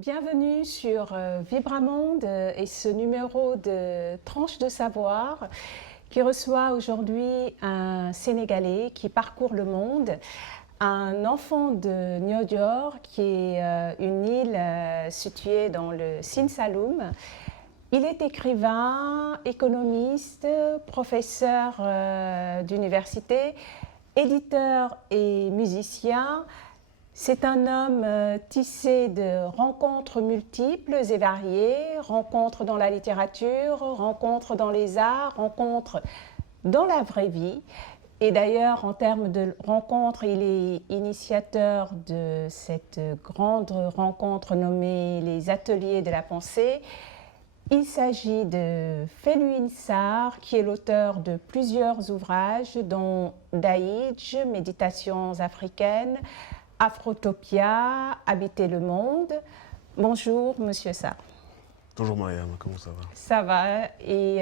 Bienvenue sur Vibramonde et ce numéro de Tranche de Savoir qui reçoit aujourd'hui un Sénégalais qui parcourt le monde, un enfant de Niodior qui est une île située dans le Sine Saloum. Il est écrivain, économiste, professeur d'université, éditeur et musicien. C'est un homme tissé de rencontres multiples et variées, rencontres dans la littérature, rencontres dans les arts, rencontres dans la vraie vie. Et d'ailleurs, en termes de rencontres, il est initiateur de cette grande rencontre nommée les Ateliers de la Pensée. Il s'agit de Felwine Sarr, qui est l'auteur de plusieurs ouvrages, dont Daïdj, Méditations africaines, Afrotopia, Habiter le monde. Bonjour, Monsieur Sarr. Bonjour Mariam, comment ça va? Ça va et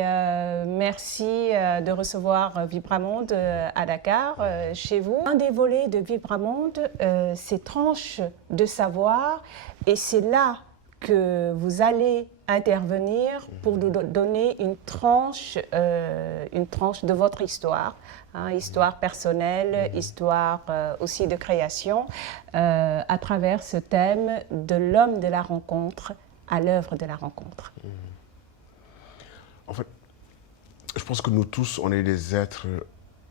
merci de recevoir Vibramonde à Dakar, chez vous. Un des volets de Vibramonde, c'est Tranche de Savoir et c'est là que vous allez intervenir pour nous donner une tranche de votre histoire, histoire personnelle, histoire aussi de création, à travers ce thème de l'homme de la rencontre à l'œuvre de la rencontre. En fait, je pense que nous tous, on est des êtres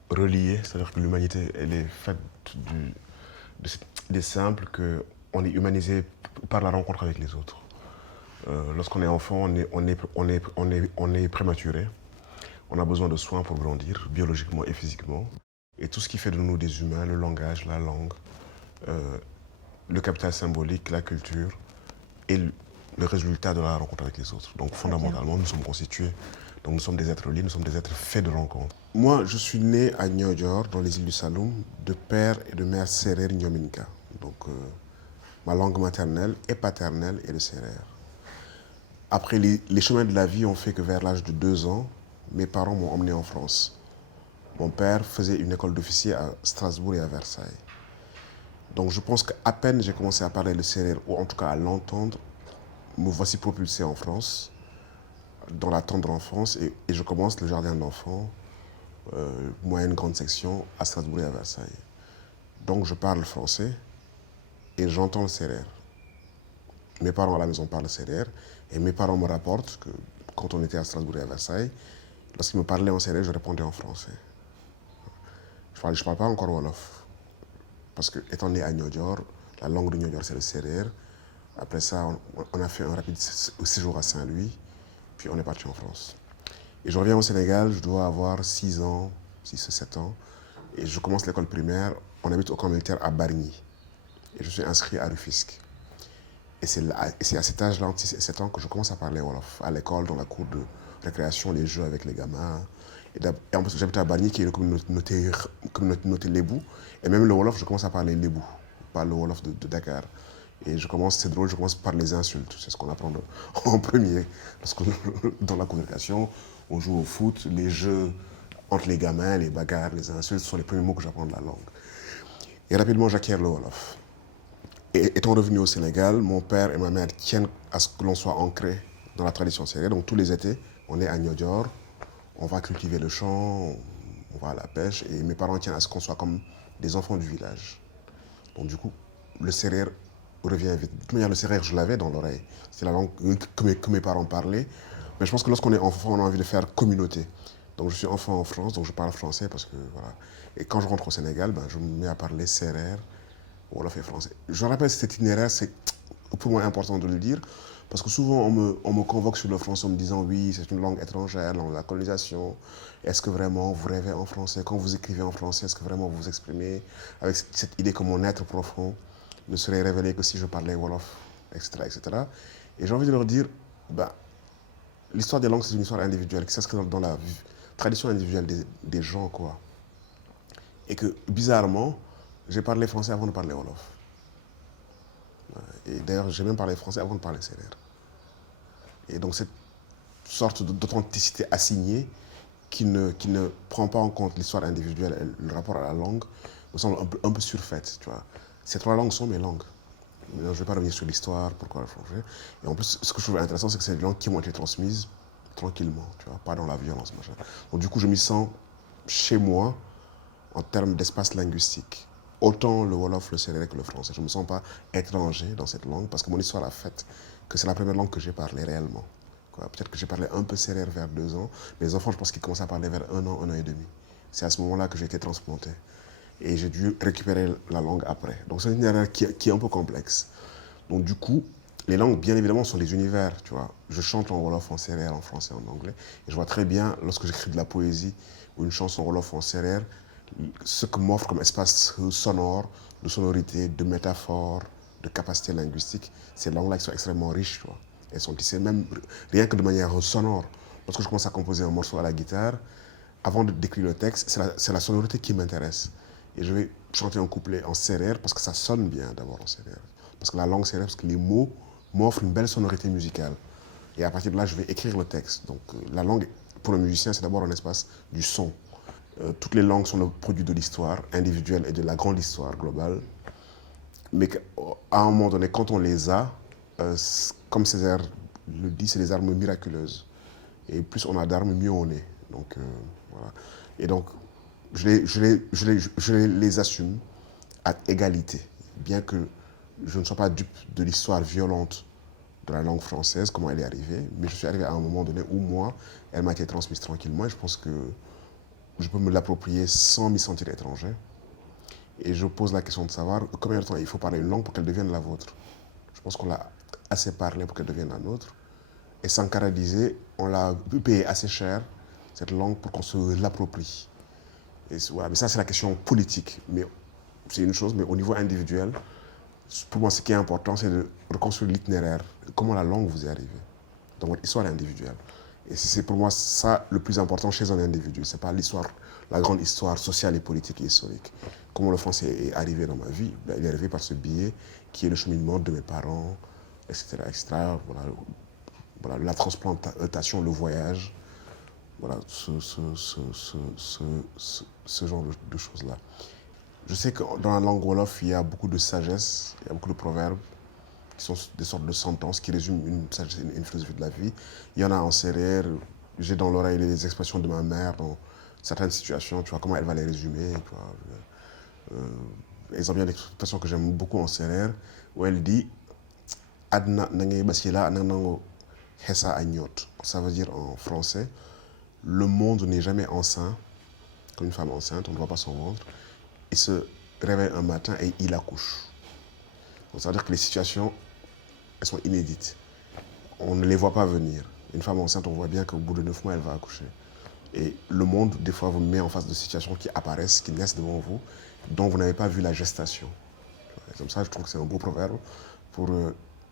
reliés, c'est-à-dire que l'humanité, elle est faite des simples, qu'on est humanisé par la rencontre avec les autres. Lorsqu'on est enfant, on est prématuré. On a besoin de soins pour grandir, biologiquement et physiquement. Et tout ce qui fait de nous des humains, le langage, la langue, le capital symbolique, la culture, et le résultat de la rencontre avec les autres. Donc fondamentalement, nous sommes constitués. Donc nous sommes des êtres liés, nous sommes des êtres faits de rencontres. Moi, je suis né à Niodior, dans les îles du Saloum, de père et de mère Serer Nyominka. Donc ma langue maternelle et paternelle est le Serer. Après, les chemins de la vie ont fait que vers l'âge de 2 ans, mes parents m'ont emmené en France. Mon père faisait une école d'officier à Strasbourg et à Versailles. Donc je pense qu'à peine j'ai commencé à parler le Serer, ou en tout cas à l'entendre, me voici propulsé en France, dans la tendre enfance, et je commence le jardin d'enfants, moyenne grande section, à Strasbourg et à Versailles. Donc je parle français et j'entends le Serer. Mes parents à la maison parlent Serer, et mes parents me rapportent que quand on était à Strasbourg et à Versailles, lorsqu'ils me parlaient en Serer, je répondais en français. Je parle pas encore Wolof, parce que étant né à Niodior, la langue de Niodior c'est le Serer. Après ça, on a fait un rapide séjour à Saint-Louis, puis on est parti en France. Et je reviens au Sénégal, je dois avoir 6 ans, 6 ou 7 ans, et je commence l'école primaire. On habite au camp militaire à Bargny, et je suis inscrit à Rufisque. Et c'est à cet âge-là, entre 6 et 7 ans, que je commence à parler Wolof, à l'école, dans la cour de récréation, les jeux avec les gamins. Et en plus, j'habite à Bargny, qui est une communauté lébou, et même le Wolof, je commence à parler lébou, pas le Wolof de Dakar. Et c'est drôle, je commence par les insultes. C'est ce qu'on apprend en premier. Parce que dans la communication, on joue au foot, les jeux entre les gamins, les bagarres, les insultes, ce sont les premiers mots que j'apprends de la langue. Et rapidement, j'acquiers le Wolof. Et étant revenu au Sénégal, mon père et ma mère tiennent à ce que l'on soit ancré dans la tradition sérère. Donc tous les étés, on est à Niodior, on va cultiver le champ, on va à la pêche. Et mes parents tiennent à ce qu'on soit comme des enfants du village. Donc du coup, le Sérère revient vite. De toute manière, le Sérère, je l'avais dans l'oreille. C'est la langue que mes parents parlaient. Mais je pense que lorsqu'on est enfant, on a envie de faire communauté. Donc je suis enfant en France, donc je parle français parce que voilà. Et quand je rentre au Sénégal, je me mets à parler Sérère, Wolof et français. Je rappelle cet itinéraire, c'est pour moi important de le dire, parce que souvent on me convoque sur le français en me disant oui, c'est une langue étrangère, langue de la colonisation. Est-ce que vraiment vous rêvez en français? Quand vous écrivez en français, est-ce que vraiment vous vous exprimez avec cette idée que mon être profond ne serait révélé que si je parlais Wolof, etc. etc. Et j'ai envie de leur dire, l'histoire des langues, c'est une histoire individuelle qui s'inscrit dans la tradition individuelle des gens, quoi. Et que, bizarrement, j'ai parlé français avant de parler Wolof. Et d'ailleurs, j'ai même parlé français avant de parler Serer. Et donc, cette sorte d'authenticité assignée qui ne prend pas en compte l'histoire individuelle et le rapport à la langue me semble un peu surfaite, tu vois. Ces 3 langues sont mes langues. Je ne vais pas revenir sur l'histoire, pourquoi elle a changé. Et en plus, ce que je trouve intéressant, c'est que c'est des langues qui ont été transmises tranquillement, tu vois, pas dans la violence, machin. Donc du coup, je m'y sens chez moi en termes d'espace linguistique. Autant le Wolof, le Sérère que le français. Je ne me sens pas étranger dans cette langue parce que mon histoire a fait que c'est la première langue que j'ai parlé réellement. Peut-être que j'ai parlé un peu Sérère vers 2 ans. Les enfants, je pense qu'ils commencent à parler vers 1 an et demi. C'est à ce moment-là que j'ai été transplanté. Et j'ai dû récupérer la langue après. Donc c'est une itinéraire qui est un peu complexe. Donc du coup, les langues, bien évidemment, sont des univers, tu vois. Je chante en Wolof, en Sérère, en français, en anglais. Et je vois très bien, lorsque j'écris de la poésie ou une chanson en Wolof, en Sérère, ce que m'offre comme espace sonore, de sonorité, de métaphore, de capacité linguistique, ces langues-là qui sont extrêmement riches, tu vois. Elles sont tissées même rien que de manière sonore. Lorsque je commence à composer un morceau à la guitare, avant de décrire le texte, c'est la sonorité qui m'intéresse. Et je vais chanter un couplet en sérère parce que ça sonne bien d'abord en sérère. Parce que la langue sérère, parce que les mots m'offrent une belle sonorité musicale. Et à partir de là, je vais écrire le texte. Donc la langue, pour le musicien, c'est d'abord un espace du son. Toutes les langues sont le produit de l'histoire individuelle et de la grande histoire globale. Mais à un moment donné, quand on les a, comme Césaire le dit, c'est des armes miraculeuses. Et plus on a d'armes, mieux on est. Donc voilà. Et donc, je les assume à égalité. Bien que je ne sois pas dupe de l'histoire violente de la langue française, comment elle est arrivée, mais je suis arrivé à un moment donné où moi, elle m'a été transmise tranquillement et je pense que je peux me l'approprier sans m'y sentir étranger. Et je pose la question de savoir combien de temps il faut parler une langue pour qu'elle devienne la vôtre. Je pense qu'on l'a assez parlé pour qu'elle devienne la nôtre. Et Sankara disait, on l'a payé assez cher, cette langue, pour qu'on se l'approprie. Et voilà. Mais ça, c'est la question politique. Mais c'est une chose, mais au niveau individuel, pour moi, ce qui est important, c'est de reconstruire l'itinéraire. Comment la langue vous est arrivée dans votre histoire individuelle. Et c'est pour moi ça le plus important chez un individu. Ce n'est pas l'histoire, la grande histoire sociale et politique et historique. Comment le français est arrivé dans ma vie? Il est arrivé par ce biais qui est le cheminement de mes parents, etc. etc. Voilà, voilà, la transplantation, le voyage, voilà, ce genre de choses-là. Je sais que dans la langue Wolof, il y a beaucoup de sagesse, il y a beaucoup de proverbes qui sont des sortes de sentences qui résument une philosophie de la vie. Il y en a en sérère, j'ai dans l'oreille les expressions de ma mère dans certaines situations, tu vois, comment elle va les résumer. Tu vois. Exemple, il y a une expression que j'aime beaucoup en sérère, où elle dit « Adna nange basila nanango hesa agnot ». Ça veut dire en français, le monde n'est jamais enceint, comme une femme enceinte, on ne voit pas son ventre. Il se réveille un matin et il accouche. Donc, ça veut dire que les situations, elles sont inédites. On ne les voit pas venir. Une femme enceinte, on voit bien qu'au bout de 9 mois, elle va accoucher. Et le monde, des fois, vous met en face de situations qui apparaissent, qui naissent devant vous, dont vous n'avez pas vu la gestation. Et comme ça, je trouve que c'est un beau proverbe pour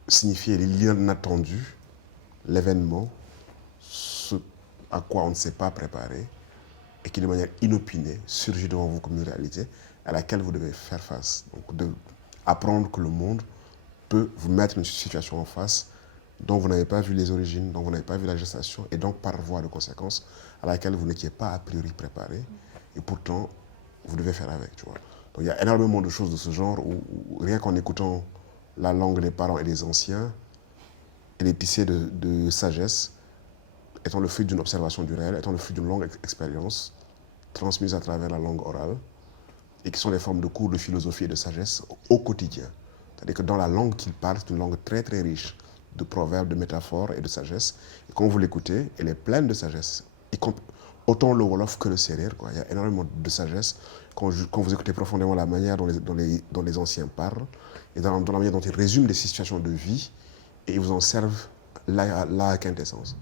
signifier l'inattendu, l'événement, ce à quoi on ne s'est pas préparé, et qui, de manière inopinée, surgit devant vous comme une réalité à laquelle vous devez faire face. Donc, apprendre que le monde peut vous mettre une situation en face dont vous n'avez pas vu les origines, dont vous n'avez pas vu la gestation, et donc par voie de conséquence, à laquelle vous n'étiez pas a priori préparé, et pourtant, vous devez faire avec, tu vois. Donc il y a énormément de choses de ce genre où rien qu'en écoutant la langue des parents et des anciens, elle est tissée de sagesse, étant le fruit d'une observation du réel, étant le fruit d'une longue expérience transmise à travers la langue orale, et qui sont des formes de cours de philosophie et de sagesse au quotidien. C'est-à-dire que dans la langue qu'ils parlent, c'est une langue très très riche de proverbes, de métaphores et de sagesse. Et quand vous l'écoutez, elle est pleine de sagesse. Autant le Wolof que le Sérère, quoi. Il y a énormément de sagesse quand vous écoutez profondément la manière dont les anciens parlent et dans la manière dont ils résument des situations de vie et ils vous en servent la quintessence.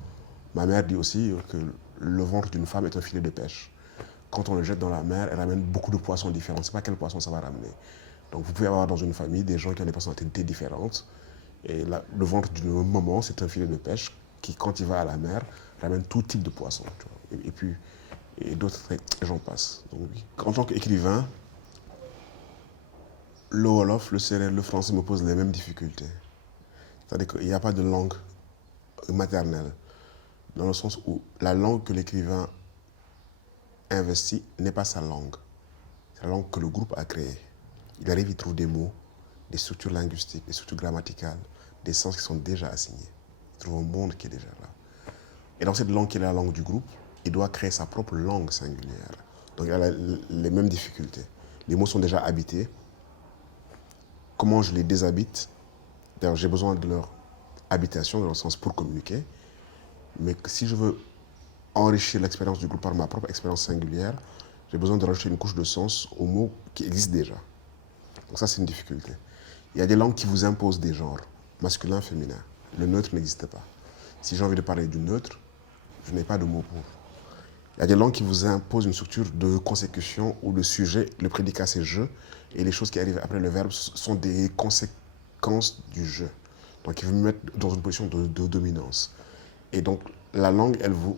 Ma mère dit aussi que le ventre d'une femme est un filet de pêche. Quand on le jette dans la mer, elle ramène beaucoup de poissons différents. On ne sait pas quel poisson ça va ramener. Donc vous pouvez avoir dans une famille des gens qui ont des personnalités différentes. Et le ventre d'une maman, c'est un filet de pêche qui, quand il va à la mer, ramène tout type de poissons. Tu vois. Et puis, et d'autres, j'en passe. Donc, en tant qu'écrivain, le Wolof, le Sérère, le français me posent les mêmes difficultés. C'est-à-dire qu'il n'y a pas de langue maternelle, dans le sens où la langue que l'écrivain investit n'est pas sa langue. C'est la langue que le groupe a créée. Il arrive, il trouve des mots, des structures linguistiques, des structures grammaticales, des sens qui sont déjà assignés. Il trouve un monde qui est déjà là. Et dans cette langue qui est la langue du groupe, il doit créer sa propre langue singulière. Donc il a les mêmes difficultés. Les mots sont déjà habités. Comment je les déshabite? D'ailleurs, j'ai besoin de leur habitation, dans le sens pour communiquer. Mais si je veux enrichir l'expérience du groupe par ma propre expérience singulière, j'ai besoin de rajouter une couche de sens aux mots qui existent déjà. Donc ça, c'est une difficulté. Il y a des langues qui vous imposent des genres, masculin, féminin. Le neutre n'existe pas. Si j'ai envie de parler du neutre, je n'ai pas de mot pour. Il y a des langues qui vous imposent une structure de consécution où le sujet, le prédicat, c'est je, et les choses qui arrivent après le verbe sont des conséquences du je. Donc, ils vous mettent dans une position de dominance. Et donc, la langue, elle vous,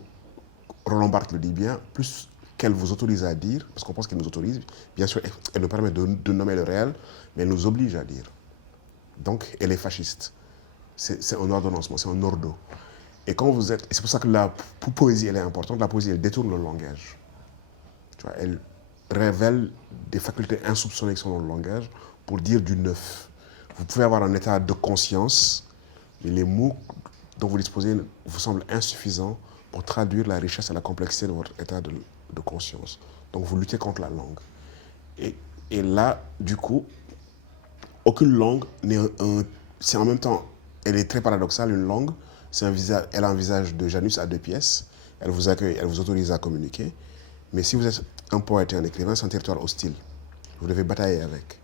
Roland Barthes le dit bien, plus qu'elle vous autorise à dire, parce qu'on pense qu'elle nous autorise, bien sûr, elle nous permet de nommer le réel, mais elle nous oblige à dire. Donc, elle est fasciste. C'est un ordonnancement, c'est un ordo. Et quand vous êtes, et c'est pour ça que la poésie, elle est importante, la poésie, elle détourne le langage. Tu vois, elle révèle des facultés insoupçonnées qui sont dans le langage pour dire du neuf. Vous pouvez avoir un état de conscience, mais les mots dont vous disposez vous semblent insuffisants pour traduire la richesse et la complexité de votre état de conscience. Donc vous luttez contre la langue. Et là, du coup, aucune langue n'est c'est en même temps, elle est très paradoxale, une langue. Elle a un visage de Janus à 2 pièces. Elle vous accueille, elle vous autorise à communiquer. Mais si vous êtes un poète et un écrivain, c'est un territoire hostile. Vous devez batailler avec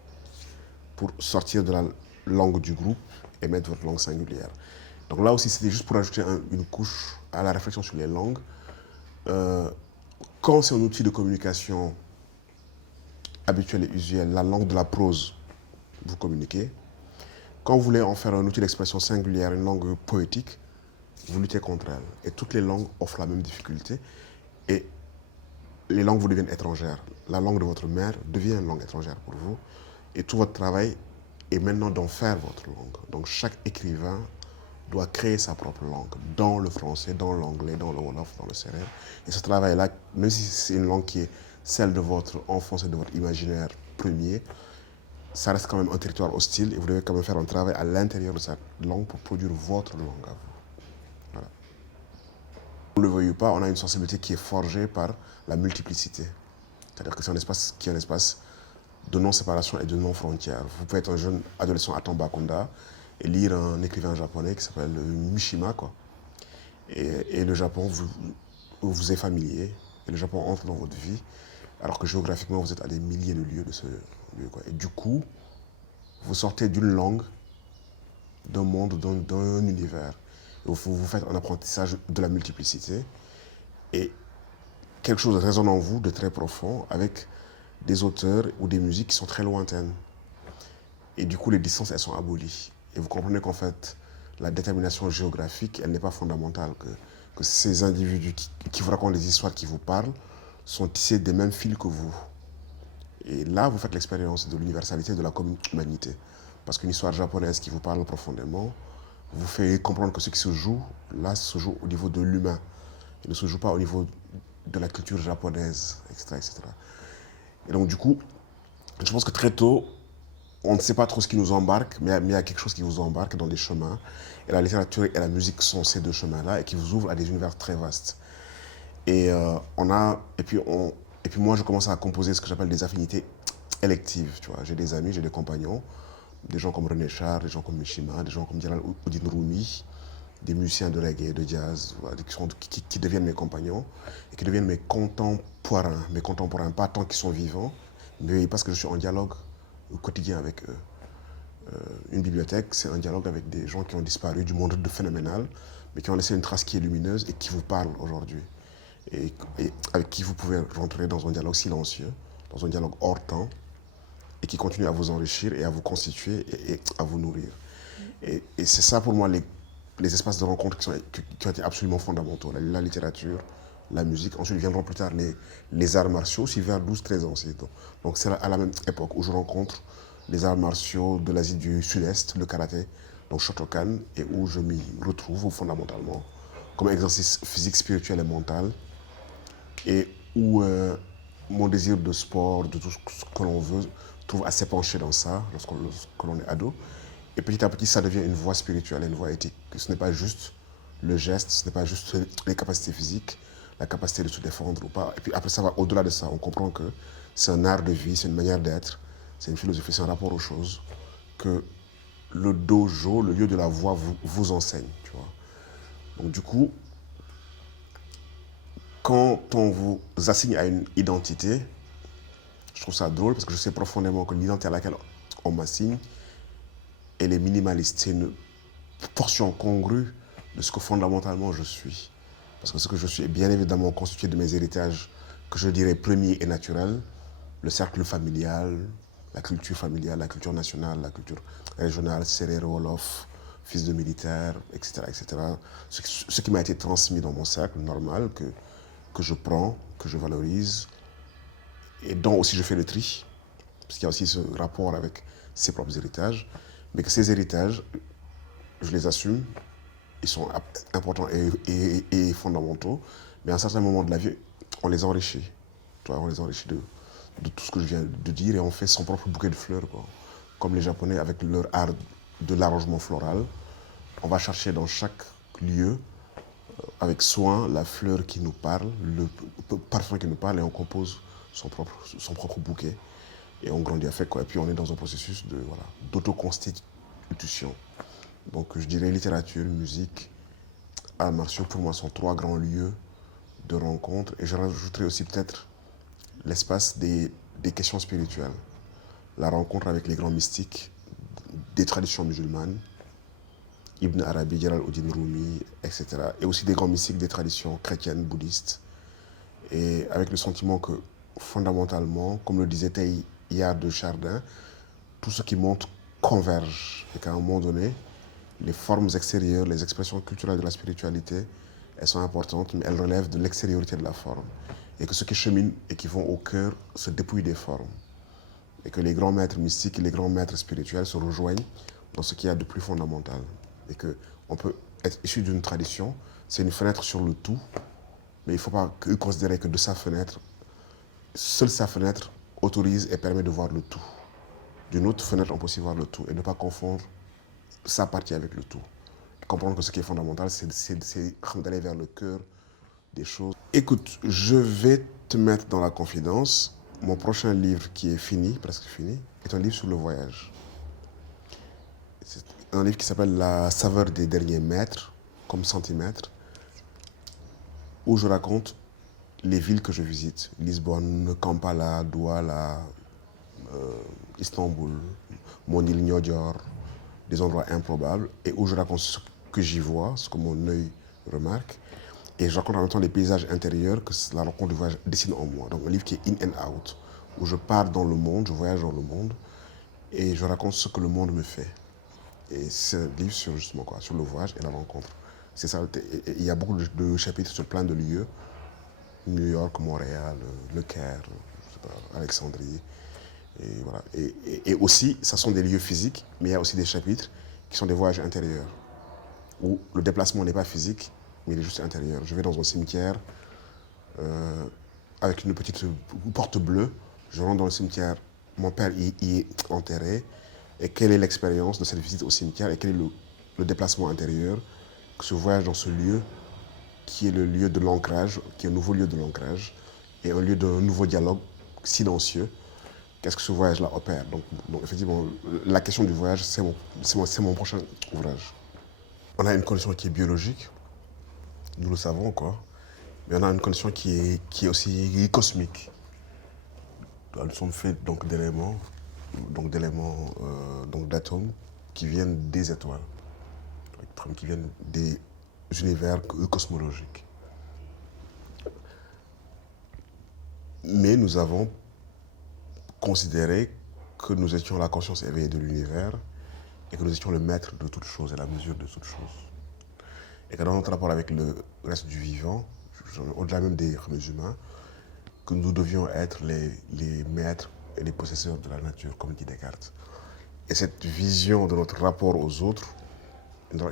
pour sortir de la langue du groupe et mettre votre langue singulière. Donc là aussi, c'était juste pour ajouter une couche à la réflexion sur les langues. Quand c'est un outil de communication habituel et usuel, la langue de la prose, vous communiquez. Quand vous voulez en faire un outil d'expression singulière, une langue poétique, vous luttez contre elle. Et toutes les langues offrent la même difficulté. Et les langues vous deviennent étrangères. La langue de votre mère devient une langue étrangère pour vous. Et tout votre travail est maintenant d'en faire votre langue. Donc chaque écrivain doit créer sa propre langue, dans le français, dans l'anglais, dans le wolof, dans le sérère. Et ce travail-là, même si c'est une langue qui est celle de votre enfance et de votre imaginaire premier, ça reste quand même un territoire hostile et vous devez quand même faire un travail à l'intérieur de cette langue pour produire votre langue à vous. Voilà. On ne le veuille pas, on a une sensibilité qui est forgée par la multiplicité. C'est-à-dire que c'est un espace qui est un espace de non-séparation et de non-frontières. Vous pouvez être un jeune adolescent à Tambacounda et lire un écrivain japonais qui s'appelle Mishima, quoi. Et le Japon vous est familier, et le Japon entre dans votre vie, alors que géographiquement, vous êtes à des milliers de lieues de ce lieu, quoi. Et du coup, vous sortez d'une langue, d'un monde, d'un univers. Et vous faites un apprentissage de la multiplicité, et quelque chose résonne en vous de très profond, avec des auteurs ou des musiques qui sont très lointaines. Et du coup, les distances, elles sont abolies. Et vous comprenez qu'en fait, la détermination géographique, elle n'est pas fondamentale. Que ces individus qui vous racontent des histoires qui vous parlent sont tissés des mêmes fils que vous. Et là, vous faites l'expérience de l'universalité de la commune humanité. Parce qu'une histoire japonaise qui vous parle profondément vous fait comprendre que ce qui se joue, là, se joue au niveau de l'humain. Il ne se joue pas au niveau de la culture japonaise, etc., etc. Et donc, du coup, je pense que très tôt, on ne sait pas trop ce qui nous embarque, mais il y a quelque chose qui vous embarque dans des chemins. Et la littérature et la musique sont ces deux chemins-là et qui vous ouvrent à des univers très vastes. Et puis moi, je commence à composer ce que j'appelle des affinités électives. Tu vois, j'ai des amis, j'ai des compagnons, des gens comme René Char, des gens comme Mishima, des gens comme Jalal Oudin Rumi, des musiciens de reggae, de jazz, voilà, qui deviennent mes compagnons et qui deviennent mes contemporains. Mes contemporains, pas tant qu'ils sont vivants, mais parce que je suis en dialogue au quotidien avec eux. Une bibliothèque, c'est un dialogue avec des gens qui ont disparu du monde de phénoménal, mais qui ont laissé une trace qui est lumineuse et qui vous parlent aujourd'hui. Et avec qui vous pouvez rentrer dans un dialogue silencieux, dans un dialogue hors temps, et qui continue à vous enrichir et à vous constituer et à vous nourrir. Et c'est ça pour moi les espaces de rencontre qui ont été absolument fondamentaux. La littérature, la musique, ensuite viendront plus tard les arts martiaux, aussi vers 12-13 ans. Donc c'est à la même époque où je rencontre les arts martiaux de l'Asie du Sud-Est, le karaté, donc Shotokan, et où je m'y retrouve fondamentalement comme exercice physique, spirituel et mental, et où mon désir de sport, de tout ce que l'on veut, trouve assez penché dans ça lorsque l'on est ado. Et petit à petit, ça devient une voie spirituelle, une voie éthique. Ce n'est pas juste le geste, ce n'est pas juste les capacités physiques, la capacité de se défendre ou pas. Et puis après, ça va au-delà de ça. On comprend que c'est un art de vie, c'est une manière d'être, c'est une philosophie, c'est un rapport aux choses que le dojo, le lieu de la voie, vous enseigne. Tu vois. Donc du coup, quand on vous assigne à une identité, je trouve ça drôle parce que je sais profondément que l'identité à laquelle on m'assigne, elle est minimaliste. C'est une portion congrue de ce que fondamentalement je suis. Parce que ce que je suis est bien évidemment constitué de mes héritages que je dirais premiers et naturels, le cercle familial, la culture nationale, la culture régionale, Sérère, Wolof, fils de militaire, etc. etc. Ce qui m'a été transmis dans mon cercle normal, que je prends, que je valorise, et dont aussi je fais le tri, parce qu'il y a aussi ce rapport avec ses propres héritages, mais que ces héritages, je les assume, ils sont importants et fondamentaux, mais à un certain moment de la vie, on les enrichit. On les enrichit de tout ce que je viens de dire et on fait son propre bouquet de fleurs, quoi. Comme les Japonais avec leur art de l'arrangement floral. On va chercher dans chaque lieu, avec soin, la fleur qui nous parle, le parfum qui nous parle, et on compose son propre bouquet. Et on grandit avec, quoi. Et puis on est dans un processus d'autoconstitution. Donc je dirais littérature, musique, arts martiaux, pour moi, sont trois grands lieux de rencontre. Et je rajouterais aussi peut-être l'espace des questions spirituelles. La rencontre avec les grands mystiques des traditions musulmanes, Ibn Arabi, Jalaluddin Rumi, etc. Et aussi des grands mystiques des traditions chrétiennes, bouddhistes. Et avec le sentiment que, fondamentalement, comme le disait Teilhard de Chardin, tout ce qui monte converge. Et qu'à un moment donné, les formes extérieures, les expressions culturelles de la spiritualité, elles sont importantes, mais elles relèvent de l'extériorité de la forme. Et que ceux qui cheminent et qui vont au cœur se dépouillent des formes. Et que les grands maîtres mystiques et les grands maîtres spirituels se rejoignent dans ce qu'il y a de plus fondamental. Et qu'on peut être issu d'une tradition, c'est une fenêtre sur le tout, mais il ne faut pas considérer que de sa fenêtre, seule sa fenêtre autorise et permet de voir le tout. D'une autre fenêtre, on peut aussi voir le tout et ne pas confondre sa partie avec le tout. Comprendre que ce qui est fondamental, c'est d'aller vers le cœur des choses. Écoute, je vais te mettre dans la confidence. Mon prochain livre qui est fini, presque fini, est un livre sur le voyage. C'est un livre qui s'appelle La saveur des derniers mètres, comme centimètres, où je raconte les villes que je visite. Lisbonne, Kampala, Douala, Istanbul, mon île Niodior, des endroits improbables, et où je raconte ce que j'y vois, ce que mon œil remarque, et je raconte en même temps les paysages intérieurs que la rencontre du voyage dessine en moi. Donc un livre qui est in and out, où je pars dans le monde, je voyage dans le monde, et je raconte ce que le monde me fait. Et c'est un livre sur justement quoi, sur le voyage et la rencontre. C'est ça. Et il y a beaucoup de chapitres sur plein de lieux, New York, Montréal, Le Caire, je sais pas, Alexandrie. Et, voilà. Et aussi, ça sont des lieux physiques, mais il y a aussi des chapitres qui sont des voyages intérieurs, où le déplacement n'est pas physique, mais il est juste intérieur. Je vais dans un cimetière avec une petite porte bleue, je rentre dans le cimetière, mon père y est enterré, et quelle est l'expérience de cette visite au cimetière, et quel est le déplacement intérieur, que ce voyage dans ce lieu, qui est le lieu de l'ancrage, qui est un nouveau lieu de l'ancrage, et un lieu d'un nouveau dialogue silencieux. Qu'est-ce que ce voyage-là opère? Donc, effectivement, la question du voyage, c'est mon prochain ouvrage. On a une condition qui est biologique, nous le savons, quoi. Mais on a une condition qui est aussi cosmique. Nous sommes faits donc d'éléments, donc d'atomes qui viennent des étoiles, qui viennent des univers cosmologiques. Mais nous avons considéré que nous étions la conscience éveillée de l'univers et que nous étions le maître de toutes choses et la mesure de toutes choses. Et que dans notre rapport avec le reste du vivant, au-delà même des humains, que nous devions être les maîtres et les possesseurs de la nature, comme dit Descartes. Et cette vision de notre rapport aux autres,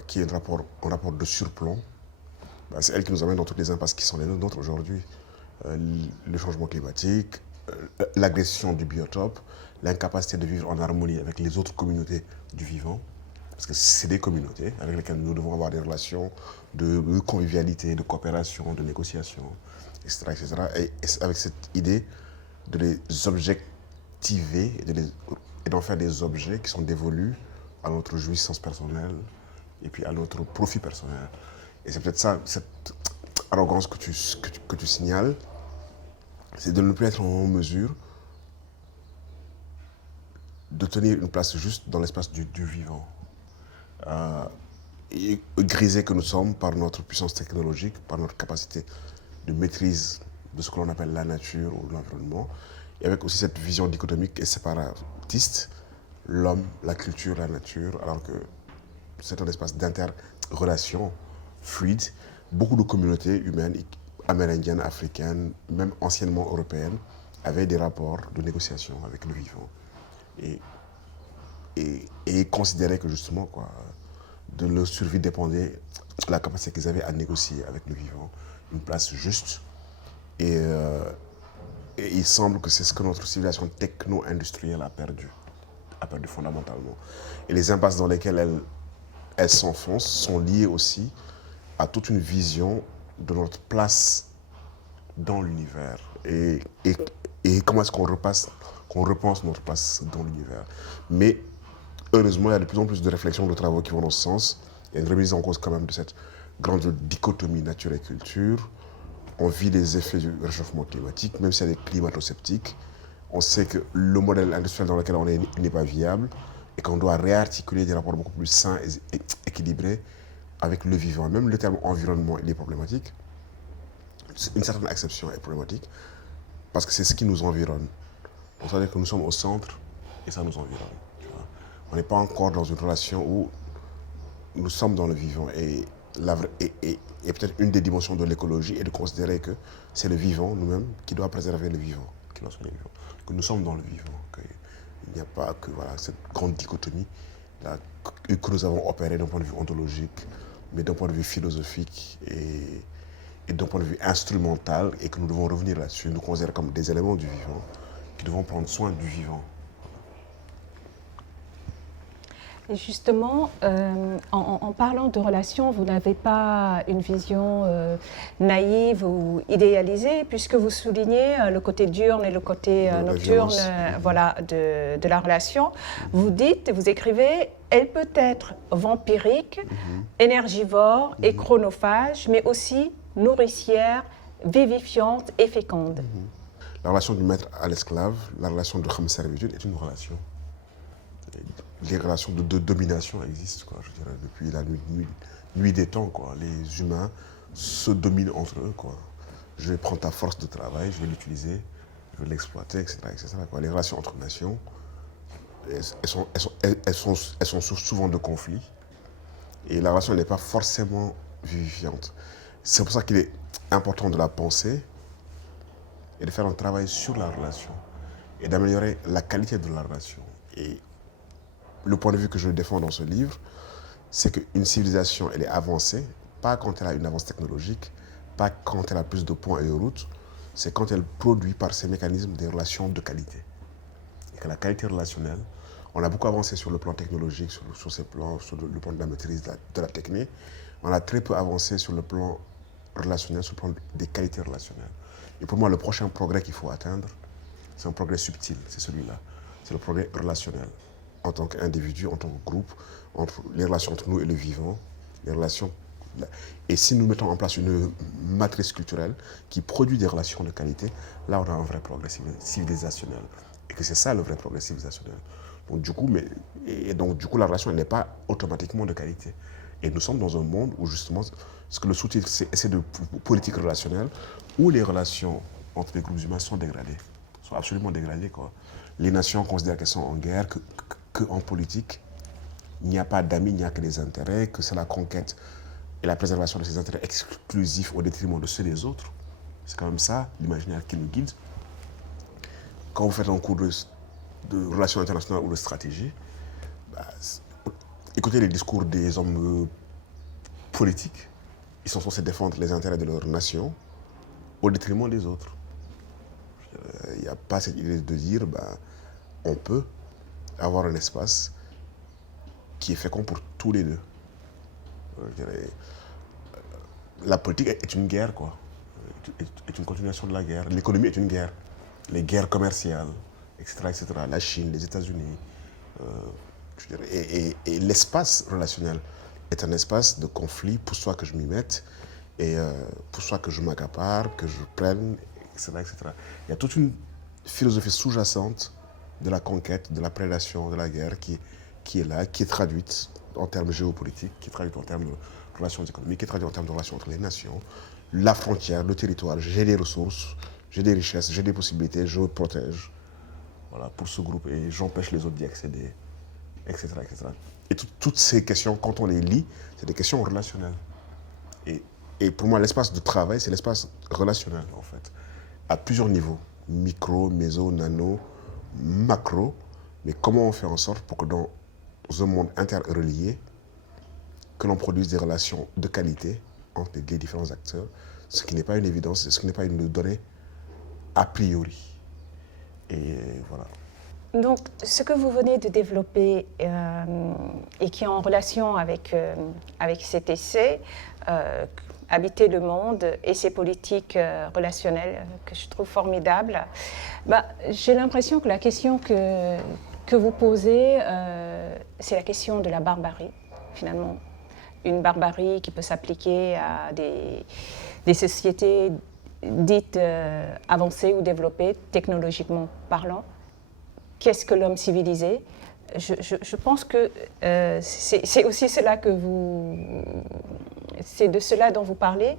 qui est un rapport de surplomb, c'est elle qui nous amène dans toutes les impasses qui sont les nôtres aujourd'hui. Le changement climatique, l'agression du biotope, l'incapacité de vivre en harmonie avec les autres communautés du vivant, parce que c'est des communautés avec lesquelles nous devons avoir des relations de convivialité, de coopération, de négociation, etc. etc. Et avec cette idée de les objectiver et d'en faire des objets qui sont dévolus à notre jouissance personnelle et puis à notre profit personnel. Et c'est peut-être ça, cette arrogance que tu signales, c'est de ne plus être en mesure de tenir une place juste dans l'espace du vivant. Et grisés que nous sommes par notre puissance technologique, par notre capacité de maîtrise de ce que l'on appelle la nature ou l'environnement, et avec aussi cette vision dichotomique et séparatiste, l'homme, la culture, la nature, alors que c'est un espace d'interrelation fluide. Beaucoup de communautés humaines, amérindiennes, africaines, même anciennement européennes, avaient des rapports de négociation avec le vivant. Et considéraient que justement, de leur survie dépendait de la capacité qu'ils avaient à négocier avec le vivant, une place juste. Et il semble que c'est ce que notre civilisation techno-industrielle a perdu fondamentalement. Et les impasses dans lesquelles elle s'enfonce sont liées aussi à toute une vision de notre place dans l'univers et comment est-ce qu'on repense notre place dans l'univers. Mais heureusement, il y a de plus en plus de réflexions, de travaux qui vont dans ce sens. Il y a une remise en cause quand même de cette grande dichotomie nature et culture. On vit les effets du réchauffement climatique, même s'il y a des climato-sceptiques. On sait que le modèle industriel dans lequel on est n'est pas viable et qu'on doit réarticuler des rapports beaucoup plus sains et équilibrés avec le vivant. Même le terme environnement, il est problématique. Une certaine acception est problématique parce que c'est ce qui nous environne. Donc, ça veut dire que nous sommes au centre et ça nous environne. On n'est pas encore dans une relation où nous sommes dans le vivant. Et peut-être une des dimensions de l'écologie est de considérer que c'est le vivant nous-mêmes qui doit préserver le vivant, que nous sommes dans le vivant, qu'il n'y a pas que cette grande dichotomie là, que nous avons opérée d'un point de vue ontologique, mais d'un point de vue philosophique et d'un point de vue instrumental, et que nous devons revenir là-dessus, nous considérer comme des éléments du vivant, qui devons prendre soin du vivant. Et justement, en parlant de relations, vous n'avez pas une vision naïve ou idéalisée, puisque vous soulignez le côté diurne et le côté nocturne de la relation. Vous dites, vous écrivez, elle peut être vampirique, énergivore et chronophage, mais aussi nourricière, vivifiante et féconde. La relation du maître à l'esclave, la relation de femme-servitude est une relation. Les relations de domination existent, je dirais, depuis la nuit des temps. Les humains se dominent entre eux. Je vais prendre ta force de travail, je vais l'utiliser, je vais l'exploiter, etc. Les relations entre nations, elles sont souvent de conflits. Et la relation n'est pas forcément vivifiante. C'est pour ça qu'il est important de la penser et de faire un travail sur la relation et d'améliorer la qualité de la relation. Et le point de vue que je défends dans ce livre, c'est qu'une civilisation, elle est avancée, pas quand elle a une avance technologique, pas quand elle a plus de points et de routes, c'est quand elle produit par ses mécanismes des relations de qualité. Et que la qualité relationnelle, on a beaucoup avancé sur le plan technologique, sur ces plans, sur le plan de la maîtrise de la technique, on a très peu avancé sur le plan relationnel, sur le plan des qualités relationnelles. Et pour moi, le prochain progrès qu'il faut atteindre, c'est un progrès subtil, c'est celui-là, c'est le progrès relationnel. En tant qu'individu, en tant que groupe, entre les relations entre nous et le vivant, les relations. Et si nous mettons en place une matrice culturelle qui produit des relations de qualité, là on a un vrai progrès civilisationnel. Et que c'est ça le vrai progrès civilisationnel. Donc du coup, la relation n'est pas automatiquement de qualité. Et nous sommes dans un monde où justement, ce que le sous-titre c'est de politique relationnelle, où les relations entre les groupes humains sont dégradées, sont absolument dégradées. Les nations considèrent qu'elles sont en guerre, qu'en politique, il n'y a pas d'amis, il n'y a que des intérêts, que c'est la conquête et la préservation de ces intérêts exclusifs au détriment de ceux des autres. C'est quand même ça, l'imaginaire qui nous guide. Quand vous faites un cours de relations internationales ou de stratégie, écoutez les discours des hommes politiques. Ils sont censés défendre les intérêts de leur nation au détriment des autres. Il a pas cette idée de dire, on peut avoir un espace qui est fécond pour tous les deux. Je dirais, la politique est une guerre, quoi. Est une continuation de la guerre. L'économie est une guerre. Les guerres commerciales, etc., etc. La Chine, les États-Unis. Je dirais, et l'espace relationnel est un espace de conflit pour soi que je m'y mette et pour soi que je m'accapare, que je prenne, etc., etc. Il y a toute une philosophie sous-jacente de la conquête, de la prédation, de la guerre qui est là, qui est traduite en termes géopolitiques, qui est traduite en termes de relations économiques, qui est traduite en termes de relations entre les nations. La frontière, le territoire, j'ai des ressources, j'ai des richesses, j'ai des possibilités, je protège, voilà, pour ce groupe et j'empêche les autres d'y accéder, etc., etc. Et toutes ces questions, quand on les lit, c'est des questions relationnelles. Et pour moi, l'espace de travail, c'est l'espace relationnel, en fait, à plusieurs niveaux, micro, méso, nano, macro. Mais comment on fait en sorte pour que dans un monde interrelié, que l'on produise des relations de qualité entre les différents acteurs, ce qui n'est pas une évidence, ce qui n'est pas une donnée a priori. Et voilà. Donc, ce que vous venez de développer et qui est en relation avec cet essai, Habiter le monde et ses politiques relationnelles que je trouve formidables, j'ai l'impression que la question que vous posez, c'est la question de la barbarie, finalement. Une barbarie qui peut s'appliquer à des sociétés dites avancées ou développées, technologiquement parlant. Qu'est-ce que l'homme civilisé ? Je pense que c'est aussi cela c'est de cela dont vous parlez.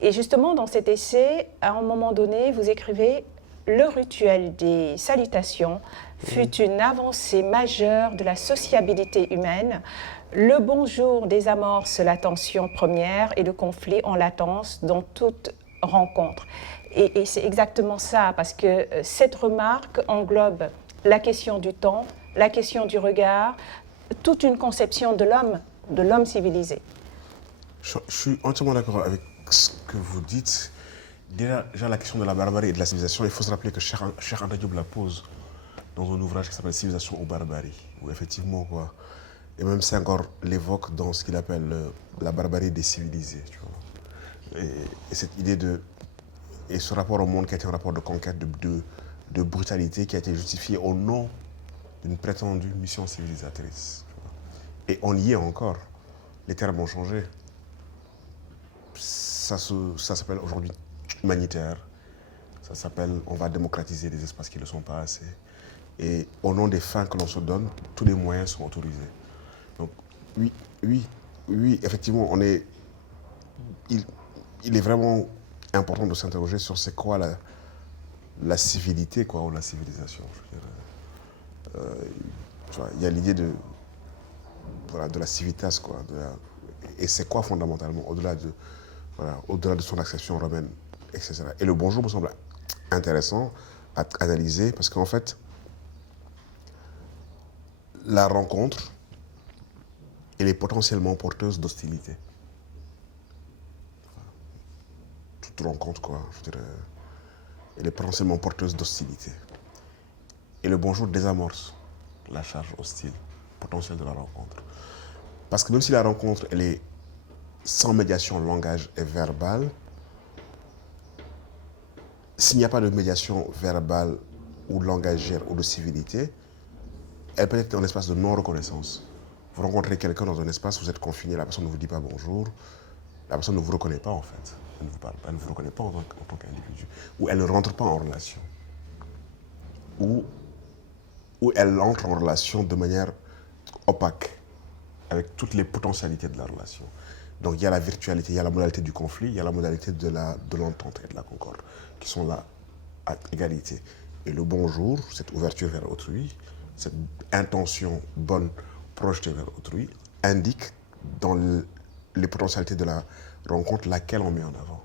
Et justement, dans cet essai, à un moment donné, vous écrivez « Le rituel des salutations fut une avancée majeure de la sociabilité humaine. Le bonjour désamorce la tension première et le conflit en latence dans toute rencontre. » Et c'est exactement ça, parce que cette remarque englobe la question du temps, la question du regard, toute une conception de l'homme civilisé. Je suis entièrement d'accord avec ce que vous dites. Déjà, la question de la barbarie et de la civilisation, il faut se rappeler que Cheikh Anta Diop la pose dans un ouvrage qui s'appelle Civilisation ou barbarie, où effectivement, quoi, et même Senghor l'évoque dans ce qu'il appelle la barbarie des civilisés. Tu vois. Et cette idée et ce rapport au monde qui a été un rapport de conquête, de brutalité qui a été justifié au nom d'une prétendue mission civilisatrice. Et on y est encore. Les termes ont changé. Ça s'appelle aujourd'hui humanitaire. Ça s'appelle on va démocratiser des espaces qui ne le sont pas assez. Et au nom des fins que l'on se donne, tous les moyens sont autorisés. Donc oui, effectivement, il est vraiment important de s'interroger sur c'est quoi la civilité, quoi, ou la civilisation. Je veux dire, il y a l'idée de la civitas, quoi. Et c'est quoi fondamentalement, au-delà de son acception romaine, etc. Et le bonjour me semble intéressant à analyser parce qu'en fait, la rencontre, elle est potentiellement porteuse d'hostilité. Toute rencontre, quoi, je dirais, elle est potentiellement porteuse d'hostilité. Et le bonjour désamorce la charge hostile potentielle de la rencontre. Parce que même si la rencontre, elle est sans médiation langage et verbale, s'il n'y a pas de médiation verbale ou langagière ou de civilité, elle peut être un espace de non-reconnaissance. Vous rencontrez quelqu'un dans un espace, vous êtes confiné, la personne ne vous dit pas bonjour, la personne ne vous reconnaît pas en fait. Elle ne vous parle pas, elle ne vous reconnaît pas en tant qu'individu. Ou elle ne rentre pas en relation. Ou elle entre en relation de manière opaque, avec toutes les potentialités de la relation. Donc il y a la virtualité, il y a la modalité du conflit, il y a la modalité de l'entente et de la concorde, qui sont là à égalité. Et le bonjour, cette ouverture vers autrui, cette intention bonne projetée vers autrui, indique dans les potentialités de la rencontre laquelle on met en avant.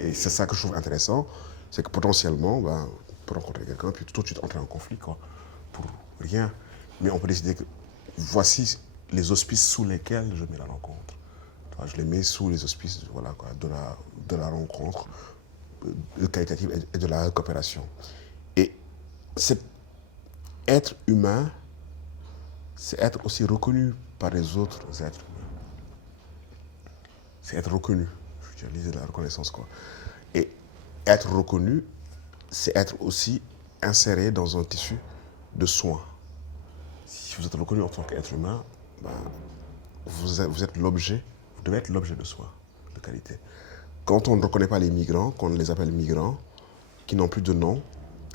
Et c'est ça que je trouve intéressant, c'est que potentiellement, on peut rencontrer quelqu'un, puis tout de suite entrer en conflit, quoi, pour rien. Mais on peut décider que voici les auspices sous lesquels je mets la rencontre. Je les mets sous les auspices de la rencontre. qualitative et de la coopération. Et cet être humain, c'est être aussi reconnu par les autres êtres humains. C'est être reconnu. J'utilise la reconnaissance, quoi. Et être reconnu, c'est être aussi inséré dans un tissu de soins. Si vous êtes reconnu en tant qu'être humain, ben, vous êtes l'objet, vous devez être l'objet de soins de qualité. Quand on ne reconnaît pas les migrants, qu'on les appelle migrants, qui n'ont plus de nom,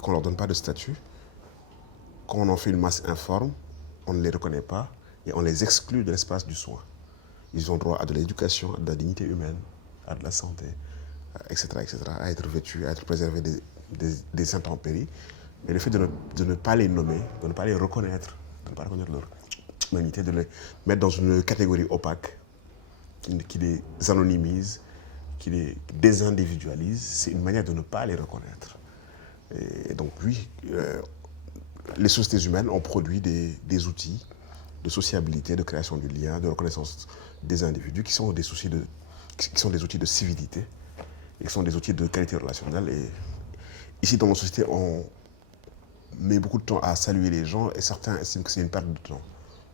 qu'on ne leur donne pas de statut, quand on en fait une masse informe, on ne les reconnaît pas et on les exclut de l'espace du soin. Ils ont droit à de l'éducation, à de la dignité humaine, à de la santé, etc., à être vêtus, à être préservés des intempéries. Mais le fait de ne pas les nommer, de ne pas les reconnaître, de ne pas reconnaître leur humanité, de les mettre dans une catégorie opaque qui les anonymise, qui les désindividualise, c'est une manière de ne pas les reconnaître. Et donc oui, les sociétés humaines ont produit des outils de sociabilité, de création du lien, de reconnaissance des individus qui sont des outils de civilité et qui sont des outils de qualité relationnelle. Et ici, dans nos sociétés, on met beaucoup de temps à saluer les gens et certains estiment que c'est une perte de temps.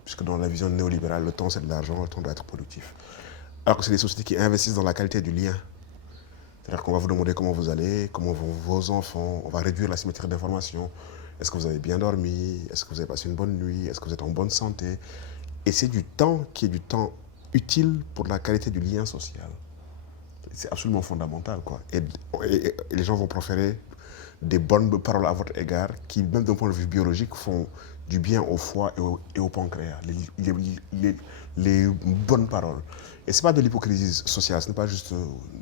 Puisque dans la vision néolibérale, le temps c'est de l'argent, le temps doit être productif. Alors que c'est des sociétés qui investissent dans la qualité du lien. C'est-à-dire qu'on va vous demander comment vous allez, comment vont vos enfants, on va réduire la symétrie d'information. Est-ce que vous avez bien dormi? Est-ce que vous avez passé une bonne nuit? Est-ce que vous êtes en bonne santé? Et c'est du temps qui est du temps utile pour la qualité du lien social. C'est absolument fondamental, quoi. Et les gens vont proférer des bonnes paroles à votre égard qui, même d'un point de vue biologique, font du bien au foie et au pancréas. Les bonnes paroles. Et ce n'est pas de l'hypocrisie sociale, ce n'est pas juste...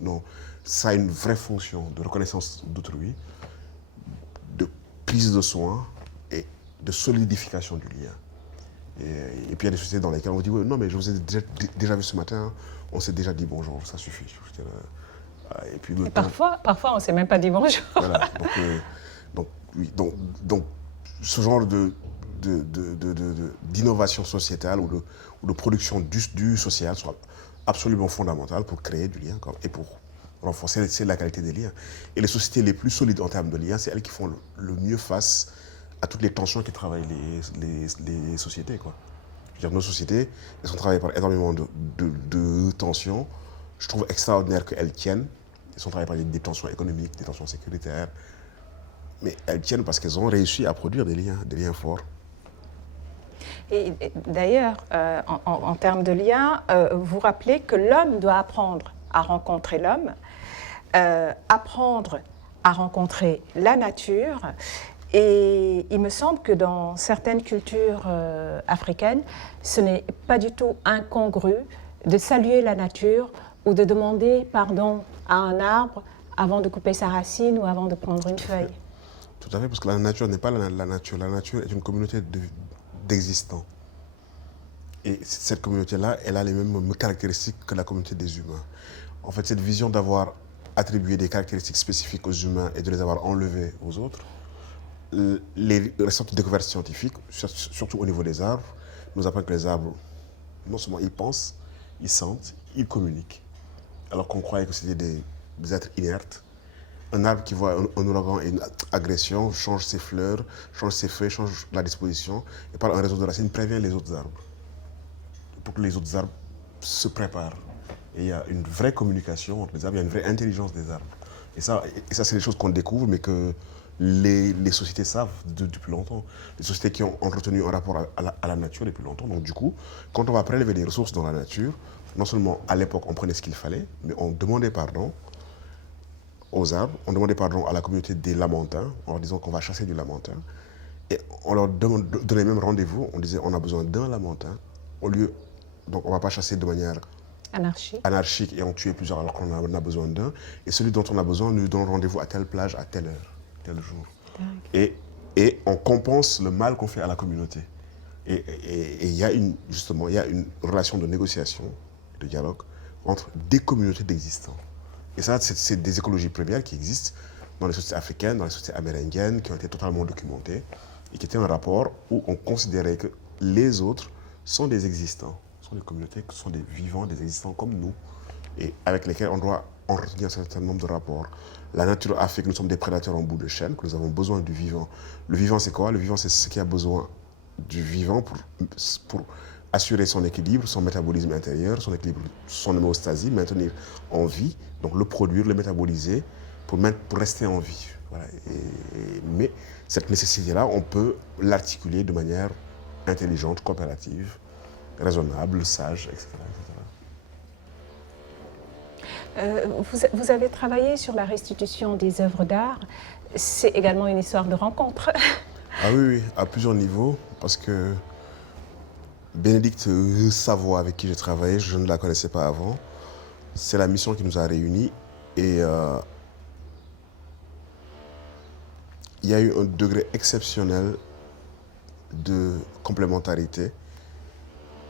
non, ça a une vraie fonction de reconnaissance d'autrui, de prise de soin et de solidification du lien. Et puis il y a des sociétés dans lesquelles on dit non mais je vous ai déjà vu ce matin, on s'est déjà dit bonjour, ça suffit. Et puis et parfois on ne s'est même pas dit bonjour. Voilà, donc ce genre d'innovation sociétale ou de production du social soit absolument fondamental pour créer du lien et pour renforcer la qualité des liens. Et les sociétés les plus solides en termes de liens, c'est elles qui font le mieux face à toutes les tensions qui travaillent les sociétés, quoi. Je veux dire, nos sociétés, elles sont travaillées par énormément de tensions. Je trouve extraordinaire qu'elles tiennent. Elles sont travaillées par des tensions économiques, des tensions sécuritaires. Mais elles tiennent parce qu'elles ont réussi à produire des liens forts. Et d'ailleurs, en termes de liens, vous rappelez que l'homme doit apprendre à rencontrer l'homme, apprendre à rencontrer la nature. Et il me semble que dans certaines cultures africaines, ce n'est pas du tout incongru de saluer la nature ou de demander pardon à un arbre avant de couper sa racine ou avant de prendre une feuille. Tout à fait, parce que la nature n'est pas la nature. La nature est une communauté d'existants. Et cette communauté-là, elle a les mêmes caractéristiques que la communauté des humains. En fait, cette vision d'avoir attribué des caractéristiques spécifiques aux humains et de les avoir enlevées aux autres, les récentes découvertes scientifiques, surtout au niveau des arbres, nous apprennent que les arbres, non seulement ils pensent, ils sentent, ils communiquent. Alors qu'on croyait que c'était des êtres inertes. Un arbre qui voit un ouragan et une agression change ses fleurs, change ses feuilles, change la disposition et par un réseau de racines prévient les autres arbres. Pour que les autres arbres se préparent. Et il y a une vraie communication entre les arbres, il y a une vraie intelligence des arbres. Et ça c'est des choses qu'on découvre, mais que les sociétés savent depuis longtemps. Les sociétés qui ont entretenu un rapport à la nature depuis longtemps. Donc du coup, quand on va prélever des ressources dans la nature, non seulement à l'époque on prenait ce qu'il fallait, mais on demandait pardon aux arbres, on demandait pardon à la communauté des lamentins, en leur disant qu'on va chasser du lamentin. Et on leur donnait même rendez-vous, on disait on a besoin d'un lamentin, donc on ne va pas chasser de manière anarchique et en tuer plusieurs alors qu'on en a besoin d'un. Et celui dont on a besoin nous donne rendez-vous à telle plage, à telle heure, tel jour. Et on compense le mal qu'on fait à la communauté. Et il y a une relation de négociation, de dialogue entre des communautés d'existants. Et ça, c'est des écologies premières qui existent dans les sociétés africaines, dans les sociétés amérindiennes, qui ont été totalement documentées et qui étaient un rapport où on considérait que les autres sont des existants, sont des communautés, sont des vivants, des existants comme nous, et avec lesquels on doit entretenu un certain nombre de rapports. La nature a fait que nous sommes des prédateurs en bout de chaîne, que nous avons besoin du vivant. Le vivant, c'est quoi? Le vivant, c'est ce qui a besoin du vivant pour assurer son équilibre, son métabolisme intérieur, son équilibre, son homéostasie, maintenir en vie, donc le produire, le métaboliser pour rester en vie. Voilà. Mais cette nécessité-là, on peut l'articuler de manière intelligente, coopérative, raisonnable, sage, etc. Vous avez travaillé sur la restitution des œuvres d'art. C'est également une histoire de rencontre. Ah oui, oui, à plusieurs niveaux, parce que Bénédicte Savoie, avec qui j'ai travaillé, je ne la connaissais pas avant. C'est la mission qui nous a réunis et il y a eu un degré exceptionnel de complémentarité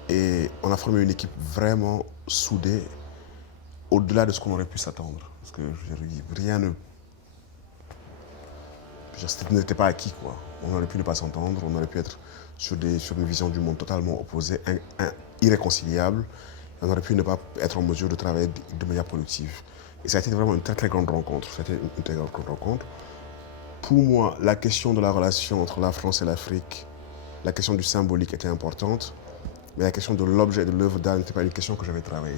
et on a formé une équipe vraiment soudée au-delà de ce qu'on aurait pu s'attendre. Parce que rien ne... Ce n'était pas acquis, quoi. On aurait pu ne pas s'entendre, on aurait pu être sur une vision du monde totalement opposée, irréconciliable. On aurait pu ne pas être en mesure de travailler de manière productive. Et ça a été vraiment une très très grande rencontre. Ça a été une très grande rencontre. Pour moi, la question de la relation entre la France et l'Afrique, la question du symbolique était importante, mais la question de l'objet et de l'œuvre d'art n'était pas une question que j'avais travaillée.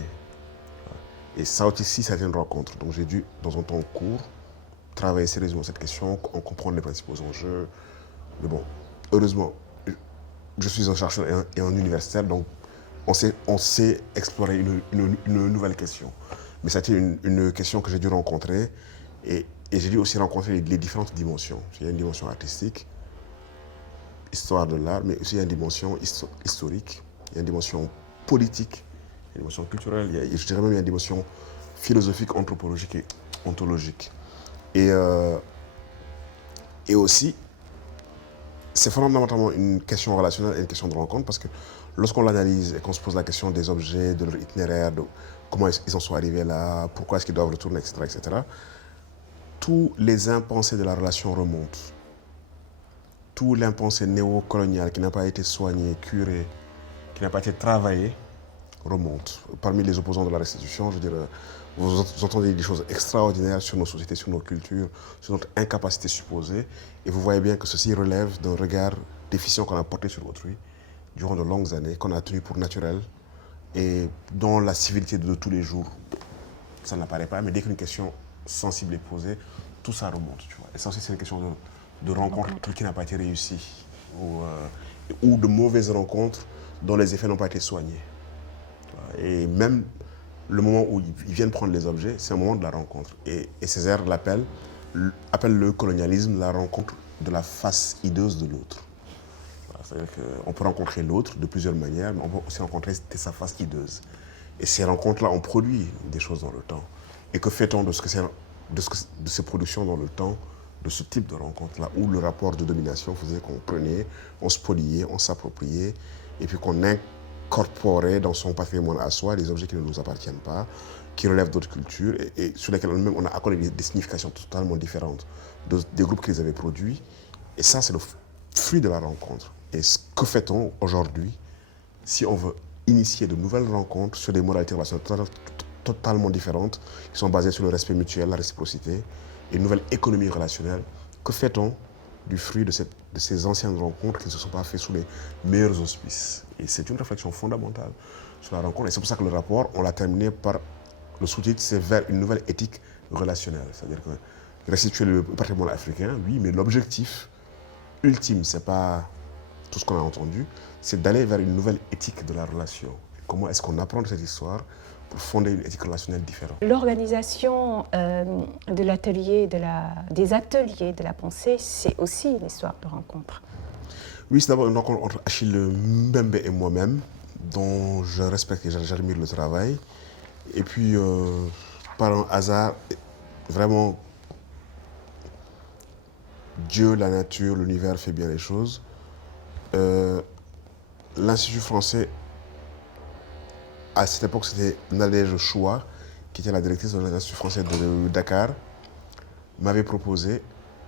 Et ça aussi, ça a été une rencontre. Donc j'ai dû, dans un temps court, travailler sérieusement cette question, en comprendre les principaux enjeux. Mais bon, heureusement, je suis un chercheur et un universitaire, donc on sait explorer une nouvelle question. Mais ça a été une question que j'ai dû rencontrer et j'ai dû aussi rencontrer les différentes dimensions. Il y a une dimension artistique, histoire de l'art, mais aussi il y a une dimension historique, il y a une dimension politique, il y a une dimension culturelle, je dirais même il y a une dimension philosophique, anthropologique et ontologique. Et aussi, c'est fondamentalement une question relationnelle et une question de rencontre parce que lorsqu'on l'analyse et qu'on se pose la question des objets, de leur itinéraire, de comment ils en sont arrivés là, pourquoi est-ce qu'ils doivent retourner, etc., tous les impensés de la relation remontent. Tout l'impensé néocolonial qui n'a pas été soigné, curé, qui n'a pas été travaillé, remonte. Parmi les opposants de la restitution, je dirais, vous entendez des choses extraordinaires sur nos sociétés, sur nos cultures, sur notre incapacité supposée, et vous voyez bien que ceci relève d'un regard déficient qu'on a porté sur autrui durant de longues années, qu'on a tenu pour naturel, et dont la civilité de tous les jours, ça n'apparaît pas, mais dès qu'une question sensible est posée, tout ça remonte. Tu vois. Et ça aussi, c'est une question de rencontre qui n'a pas été réussie, ou de mauvaises rencontres dont les effets n'ont pas été soignés. Et même le moment où ils viennent prendre les objets, c'est un moment de la rencontre. Et Césaire appelle le colonialisme la rencontre de la face hideuse de l'autre. C'est-à-dire qu'on peut rencontrer l'autre de plusieurs manières, mais on peut aussi rencontrer sa face hideuse. Et ces rencontres-là ont produit des choses dans le temps. Et que fait-on de ces productions dans le temps, de ce type de rencontre-là, où le rapport de domination faisait qu'on prenait, on spoliait, on s'appropriait, et puis qu'on incorporait dans son patrimoine à soi des objets qui ne nous appartiennent pas, qui relèvent d'autres cultures, et sur lesquels même on a accordé des significations totalement différentes des groupes qui les avaient produits. Et ça, c'est le fruit de la rencontre. Et que fait-on aujourd'hui si on veut initier de nouvelles rencontres sur des modalités relationnelles totalement différentes, qui sont basées sur le respect mutuel, la réciprocité, et une nouvelle économie relationnelle? Que fait-on du fruit de ces anciennes rencontres qui ne se sont pas faites sous les meilleurs auspices? Et c'est une réflexion fondamentale sur la rencontre. Et c'est pour ça que le rapport, on l'a terminé par le sous-titre, c'est vers une nouvelle éthique relationnelle. C'est-à-dire que restituer le patrimoine africain, oui, mais l'objectif ultime, c'est pas tout ce qu'on a entendu, c'est d'aller vers une nouvelle éthique de la relation. Comment est-ce qu'on apprend de cette histoire pour fonder une éthique relationnelle différente? L'organisation de l'atelier, des ateliers de la pensée, c'est aussi une histoire de rencontre. Oui, c'est d'abord une rencontre entre Achille Mbembe et moi-même, dont je respecte et j'admire le travail. Et puis, par un hasard, vraiment, Dieu, la nature, l'univers fait bien les choses. L'Institut français, à cette époque, c'était Nadège Choua, qui était la directrice de l'Institut français de Dakar, m'avait proposé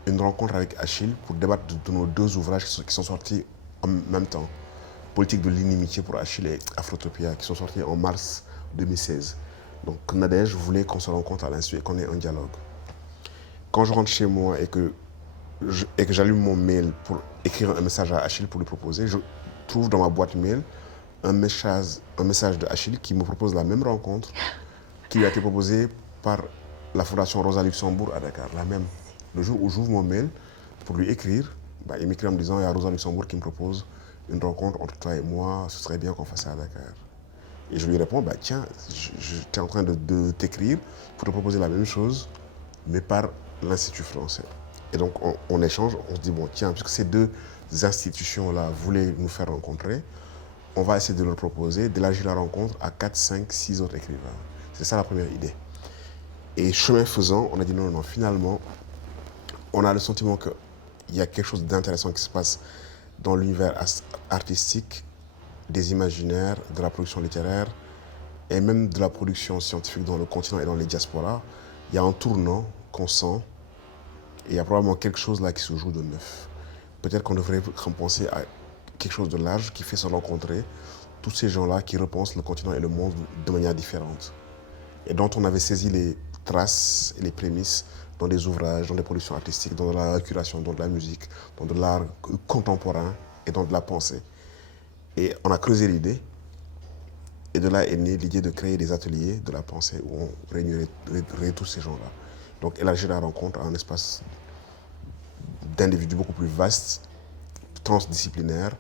une rencontre avec Achille pour débattre de nos deux ouvrages qui sont sortis en même temps. Politique de l'inimitié pour Achille et Afrotopia, qui sont sortis en mars 2016. Donc Nadège voulait qu'on se rencontre à l'insu et qu'on ait un dialogue. Quand je rentre chez moi et que j'allume mon mail pour écrire un message à Achille pour lui proposer, je trouve dans ma boîte mail un message de Achille qui me propose la même rencontre qui lui a été proposée par la Fondation Rosa Luxembourg à Dakar, la même. Le jour où j'ouvre mon mail pour lui écrire, il m'écrit en me disant il y a Rosa Luxembourg qui me propose une rencontre entre toi et moi, ce serait bien qu'on fasse ça à Dakar. Et je lui réponds, tiens, j'étais en train de t'écrire pour te proposer la même chose, mais par l'Institut français. Et donc on échange, on se dit, bon tiens, puisque ces deux institutions-là voulaient nous faire rencontrer, on va essayer de leur proposer d'élargir la rencontre à 4, 5, 6 autres écrivains. C'est ça la première idée. Et chemin faisant, on a dit non, finalement, on a le sentiment qu'il y a quelque chose d'intéressant qui se passe dans l'univers artistique, des imaginaires, de la production littéraire et même de la production scientifique dans le continent et dans les diasporas. Il y a un tournant qu'on sent et il y a probablement quelque chose là qui se joue de neuf. Peut-être qu'on devrait penser à quelque chose de large qui fait se rencontrer tous ces gens-là qui repensent le continent et le monde de manière différente et dont on avait saisi les traces et les prémices dans des ouvrages, dans des productions artistiques, dans de la curation, dans de la musique, dans de l'art contemporain et dans de la pensée. Et on a creusé l'idée et de là est née l'idée de créer des ateliers de la pensée où on réunirait tous ces gens-là. Donc élargir la rencontre à un espace d'individus beaucoup plus vaste, transdisciplinaire,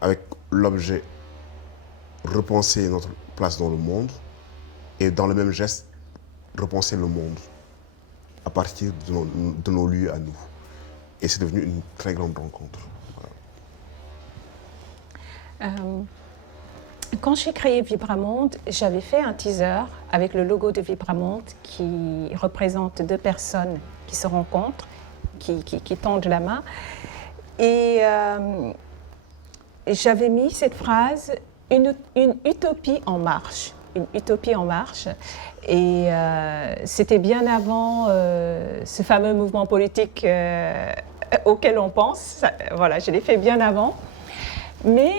avec l'objet repenser notre place dans le monde et dans le même geste repenser le monde à partir de nos lieux à nous. Et c'est devenu une très grande rencontre. Voilà. Quand j'ai créé Vibramonde, j'avais fait un teaser avec le logo de Vibramonde qui représente deux personnes qui se rencontrent, qui tendent la main. Et j'avais mis cette phrase, une utopie en marche. Une utopie en marche. Et c'était bien avant ce fameux mouvement politique auquel on pense. Voilà, je l'ai fait bien avant. Mais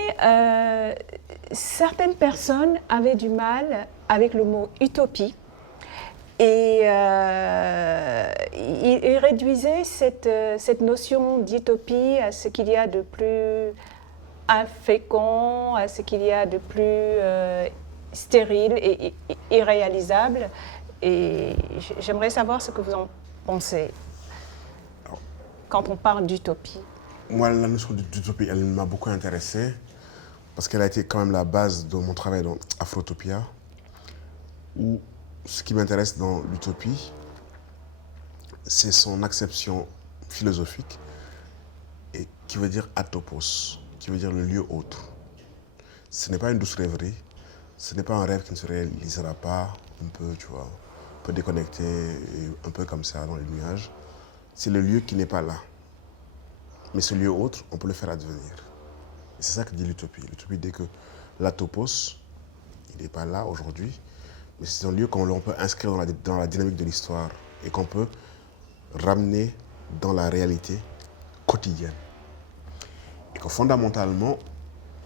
certaines personnes avaient du mal avec le mot utopie et ils réduisaient cette notion d'utopie à ce qu'il y a de plus infécond, à ce qu'il y a de plus stérile et irréalisable. Et j'aimerais savoir ce que vous en pensez quand on parle d'utopie. Moi, la notion d'utopie, elle m'a beaucoup intéressé parce qu'elle a été quand même la base de mon travail dans Afrotopia, où ce qui m'intéresse dans l'utopie, c'est son acception philosophique et qui veut dire atopos, qui veut dire le lieu autre. Ce n'est pas une douce rêverie, ce n'est pas un rêve qui ne se réalisera pas, un peu, tu vois, un peu déconnecté, et un peu comme ça dans les nuages. C'est le lieu qui n'est pas là. Mais ce lieu autre, on peut le faire advenir. Et c'est ça que dit l'utopie. L'utopie dit que l'atopos, il n'est pas là aujourd'hui, mais c'est un lieu qu'on peut inscrire dans la dynamique de l'histoire et qu'on peut ramener dans la réalité quotidienne. Et que fondamentalement,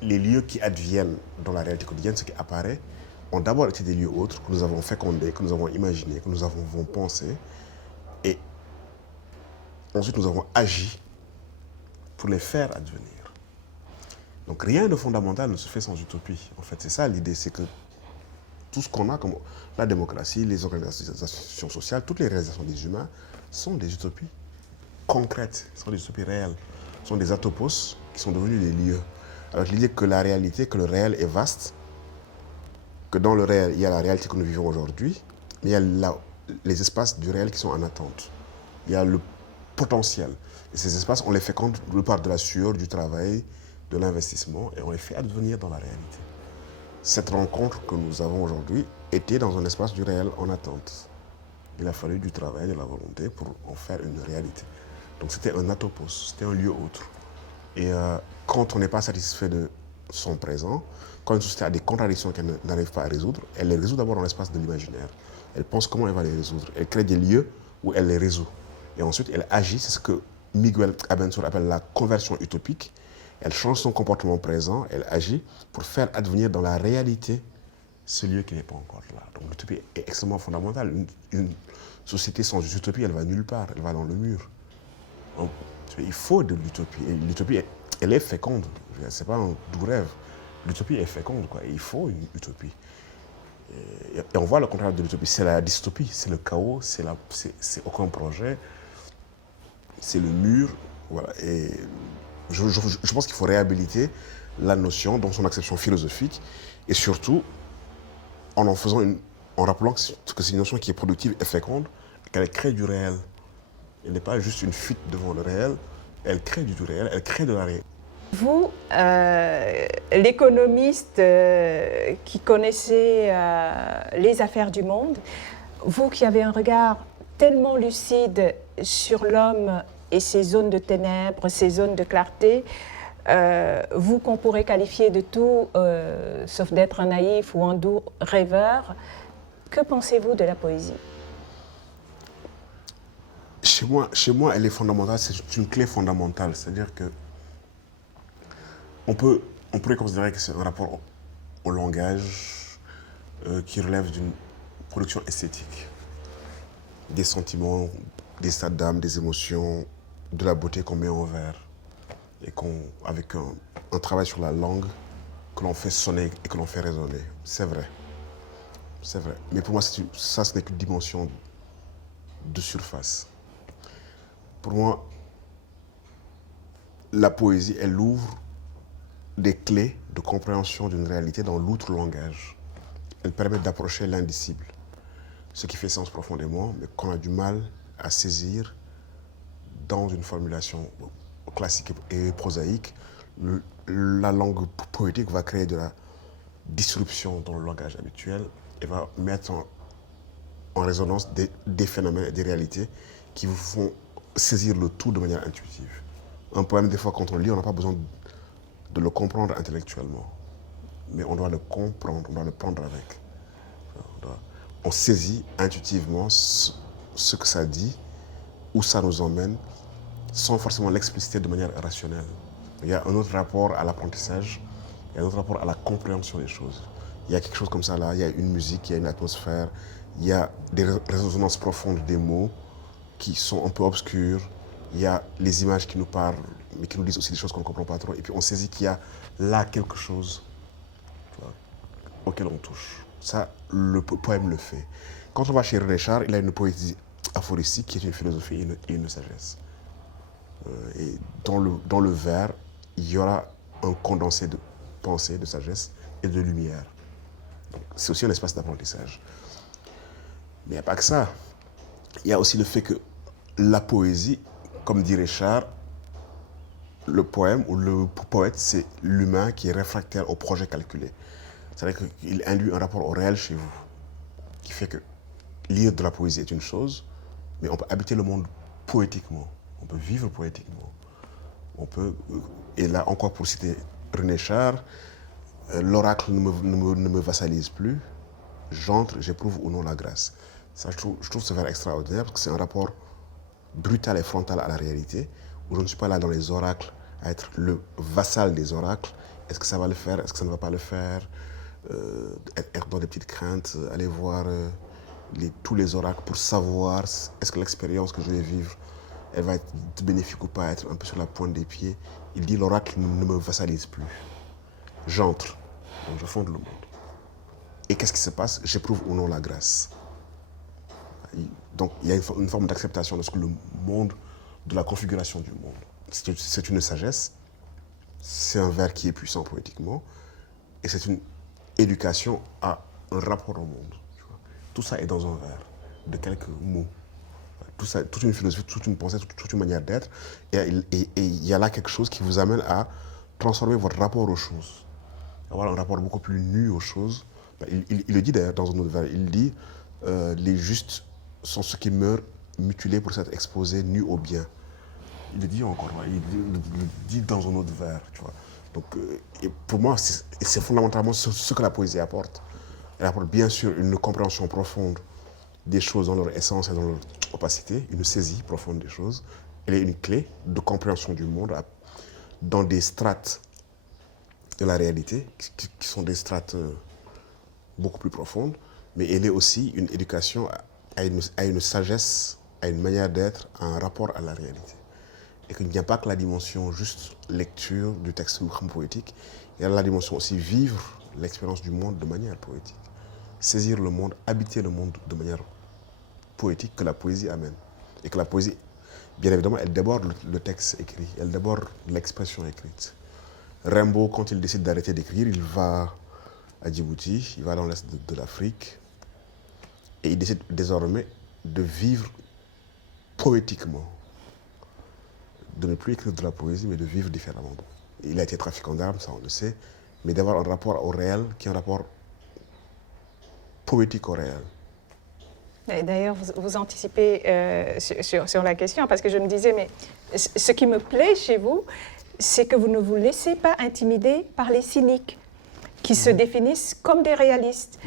les lieux qui adviennent dans la réalité quotidienne, ce qui apparaît, ont d'abord été des lieux autres que nous avons fécondés, que nous avons imaginés, que nous avons pensés. Et ensuite, nous avons agi pour les faire advenir. Donc rien de fondamental ne se fait sans utopie. En fait, c'est ça l'idée, c'est que tout ce qu'on a comme la démocratie, les organisations sociales, toutes les réalisations des humains sont des utopies concrètes, sont des utopies réelles, sont des atopos qui sont devenus des lieux. Avec l'idée que la réalité, que le réel est vaste, que dans le réel, il y a la réalité que nous vivons aujourd'hui, mais il y a les espaces du réel qui sont en attente. Il y a le potentiel. Et ces espaces, on les féconde par de la sueur, du travail, de l'investissement, et on les fait advenir dans la réalité. Cette rencontre que nous avons aujourd'hui était dans un espace du réel en attente. Il a fallu du travail, de la volonté pour en faire une réalité. Donc c'était un atopos, c'était un lieu autre. Et quand on n'est pas satisfait de son présent, quand une société a des contradictions qu'elle n'arrive pas à résoudre, elle les résout d'abord dans l'espace de l'imaginaire. Elle pense comment elle va les résoudre. Elle crée des lieux où elle les résout. Et ensuite, elle agit, c'est ce que Miguel Abensour appelle la conversion utopique. Elle change son comportement présent, elle agit pour faire advenir dans la réalité ce lieu qui n'est pas encore là. Donc l'utopie est extrêmement fondamentale. Une société sans utopie, elle va nulle part, elle va dans le mur. Donc, il faut de l'utopie. Et l'utopie, elle est féconde. Ce n'est pas un doux rêve. L'utopie est féconde, quoi. Il faut une utopie. Et on voit le contraire de l'utopie. C'est la dystopie, c'est le chaos, c'est aucun projet, c'est le mur. Voilà. Et je pense qu'il faut réhabiliter la notion dans son acception philosophique et surtout en rappelant que c'est une notion qui est productive et féconde, qu'elle crée du réel. Elle n'est pas juste une fuite devant le réel, elle crée du réel, elle crée de la réalité. Vous, l'économiste qui connaissait les affaires du monde, vous qui avez un regard tellement lucide sur l'homme et ses zones de ténèbres, ses zones de clarté, vous qu'on pourrait qualifier de tout, sauf d'être un naïf ou un doux rêveur, que pensez-vous de la poésie ? Chez moi, elle est fondamentale, c'est une clé fondamentale, c'est-à-dire que on pourrait considérer que c'est un rapport au langage qui relève d'une production esthétique, des sentiments, des états d'âme, des émotions, de la beauté qu'on met en vers et avec un travail sur la langue que l'on fait sonner et que l'on fait résonner. C'est vrai. C'est vrai. Mais pour moi, ça, ce n'est qu'une dimension de surface. Pour moi, la poésie, elle ouvre des clés de compréhension d'une réalité dans l'outre-langage. Elle permet d'approcher l'indicible, ce qui fait sens profondément, mais qu'on a du mal à saisir dans une formulation classique et prosaïque. La langue poétique va créer de la disruption dans le langage habituel et va mettre en résonance des phénomènes et des réalités qui vous font saisir le tout de manière intuitive. Un poème, des fois, quand on le lit, on n'a pas besoin de le comprendre intellectuellement. Mais on doit le comprendre, on doit le prendre avec. On saisit intuitivement ce que ça dit, où ça nous emmène, sans forcément l'expliciter de manière rationnelle. Il y a un autre rapport à l'apprentissage, il y a un autre rapport à la compréhension des choses. Il y a quelque chose comme ça là, il y a une musique, il y a une atmosphère, il y a des résonances profondes des mots qui sont un peu obscures, il y a les images qui nous parlent, mais qui nous disent aussi des choses qu'on ne comprend pas trop. Et puis on saisit qu'il y a là quelque chose auquel on touche. Ça, le poème le fait. Quand on va chez René Char, il a une poésie aphoristique qui est une philosophie et une sagesse. Et dans le vers, il y aura un condensé de pensée, de sagesse et de lumière. C'est aussi un espace d'apprentissage. Mais il n'y a pas que ça. Il y a aussi le fait que la poésie, comme dit Richard, le poème ou le poète, c'est l'humain qui est réfractaire au projet calculé. C'est-à-dire qu'il induit un rapport au réel chez vous, qui fait que lire de la poésie est une chose, mais on peut habiter le monde poétiquement, on peut vivre poétiquement. Et là encore pour citer René Char, l'oracle ne me vassalise plus, j'entre, j'éprouve ou non la grâce. Ça, je trouve ce vers extraordinaire parce que c'est un rapport brutal et frontal à la réalité, où je ne suis pas là dans les oracles à être le vassal des oracles. Est-ce que ça va le faire? Est-ce que ça ne va pas le faire? Être dans des petites craintes, aller voir tous les oracles pour savoir est-ce que l'expérience que je vais vivre, elle va être bénéfique ou pas, être un peu sur la pointe des pieds. Il dit l'oracle ne me vassalise plus. J'entre, donc je fonde le monde. Et qu'est-ce qui se passe? J'éprouve ou non la grâce. Donc il y a une forme d'acceptation de ce que le monde, de la configuration du monde. C'est une sagesse, c'est un vers qui est puissant poétiquement, et c'est une éducation à un rapport au monde. Tout ça est dans un vers, de quelques mots. Tout ça, toute une philosophie, toute une pensée, toute une manière d'être. Et il y a là quelque chose qui vous amène à transformer votre rapport aux choses. Avoir un rapport beaucoup plus nu aux choses. Il le dit d'ailleurs dans un autre vers. Il dit les justes sont ceux qui meurent mutilés pour s'être exposés nus au bien. Il le dit encore, il le dit dans un autre vers. Tu vois. Donc, et pour moi, c'est fondamentalement ce que la poésie apporte. Elle apporte bien sûr une compréhension profonde des choses dans leur essence et dans leur opacité, une saisie profonde des choses. Elle est une clé de compréhension du monde dans des strates de la réalité, qui sont des strates beaucoup plus profonde, mais elle est aussi une éducation à une sagesse, à une manière d'être, à un rapport à la réalité. Et qu'il n'y a pas que la dimension juste lecture du texte poétique, il y a la dimension aussi vivre l'expérience du monde de manière poétique. Saisir le monde, habiter le monde de manière poétique que la poésie amène. Et que la poésie, bien évidemment, elle déborde le texte écrit, elle déborde l'expression écrite. Rimbaud, quand il décide d'arrêter d'écrire, il va à Djibouti, il va dans l'est de l'Afrique, et il décide désormais de vivre poétiquement, de ne plus écrire de la poésie, mais de vivre différemment. Il a été trafiquant d'armes, ça on le sait, mais d'avoir un rapport au réel qui est un rapport poétique au réel. D'ailleurs, vous anticipez sur la question, parce que je me disais, mais ce qui me plaît chez vous, c'est que vous ne vous laissez pas intimider par les cyniques, qui se définissent comme des réalistes.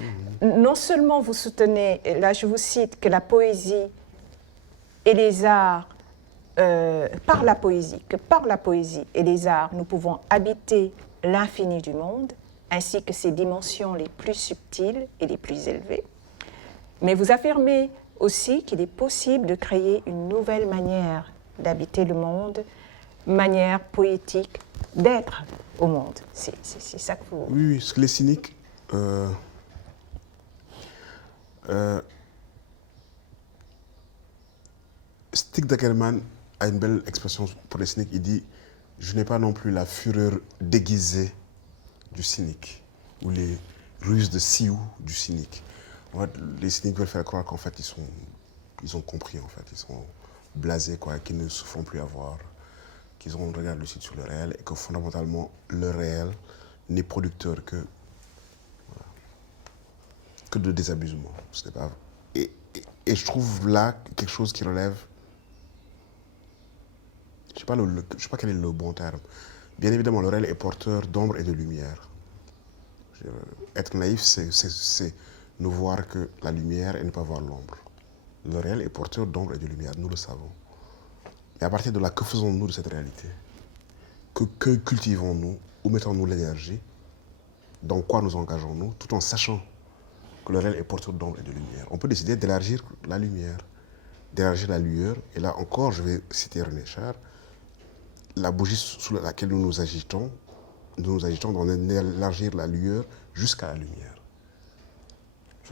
Non seulement vous soutenez, là je vous cite, que la poésie et les arts, par la poésie et les arts, nous pouvons habiter l'infini du monde, ainsi que ses dimensions les plus subtiles et les plus élevées. Mais vous affirmez aussi qu'il est possible de créer une nouvelle manière d'habiter le monde, manière poétique d'être au monde. C'est ça que vous... Oui, parce que les cyniques... Stig Dagerman a une belle expression pour les cyniques. Il dit « Je n'ai pas non plus la fureur déguisée du cynique » ou les ruses de Sioux du cynique. En fait, les cyniques veulent faire croire qu'en fait, ils ont compris, en fait. Ils sont blasés, quoi, qu'ils ne se font plus avoir, qu'ils ont un regard lucide sur le réel et que fondamentalement, le réel n'est producteur que de désabusement. Et je trouve là quelque chose qui relève, je ne sais pas quel est le bon terme. Bien évidemment, le réel est porteur d'ombre et de lumière. Être naïf, c'est ne voir que la lumière et ne pas voir l'ombre. Le réel est porteur d'ombre et de lumière, nous le savons. Et à partir de là, que faisons-nous de cette réalité? Que cultivons-nous? Où mettons-nous l'énergie? Dans quoi nous engageons-nous? Tout en sachant que le réel est porteur d'ombre et de lumière. On peut décider d'élargir la lumière, d'élargir la lueur. Et là encore, je vais citer René Char, la bougie sous laquelle nous nous agitons d'en élargir la lueur jusqu'à la lumière.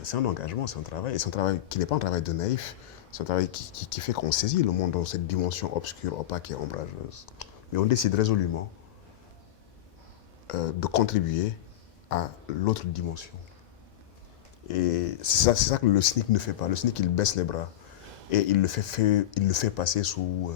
C'est un engagement, c'est un travail. Et c'est un travail qui n'est pas un travail de naïf, c'est un travail qui fait qu'on saisit le monde dans cette dimension obscure, opaque et ombrageuse. Mais on décide résolument de contribuer à l'autre dimension. Et c'est ça que le cynique ne fait pas. Le cynique, il baisse les bras et il le fait passer sous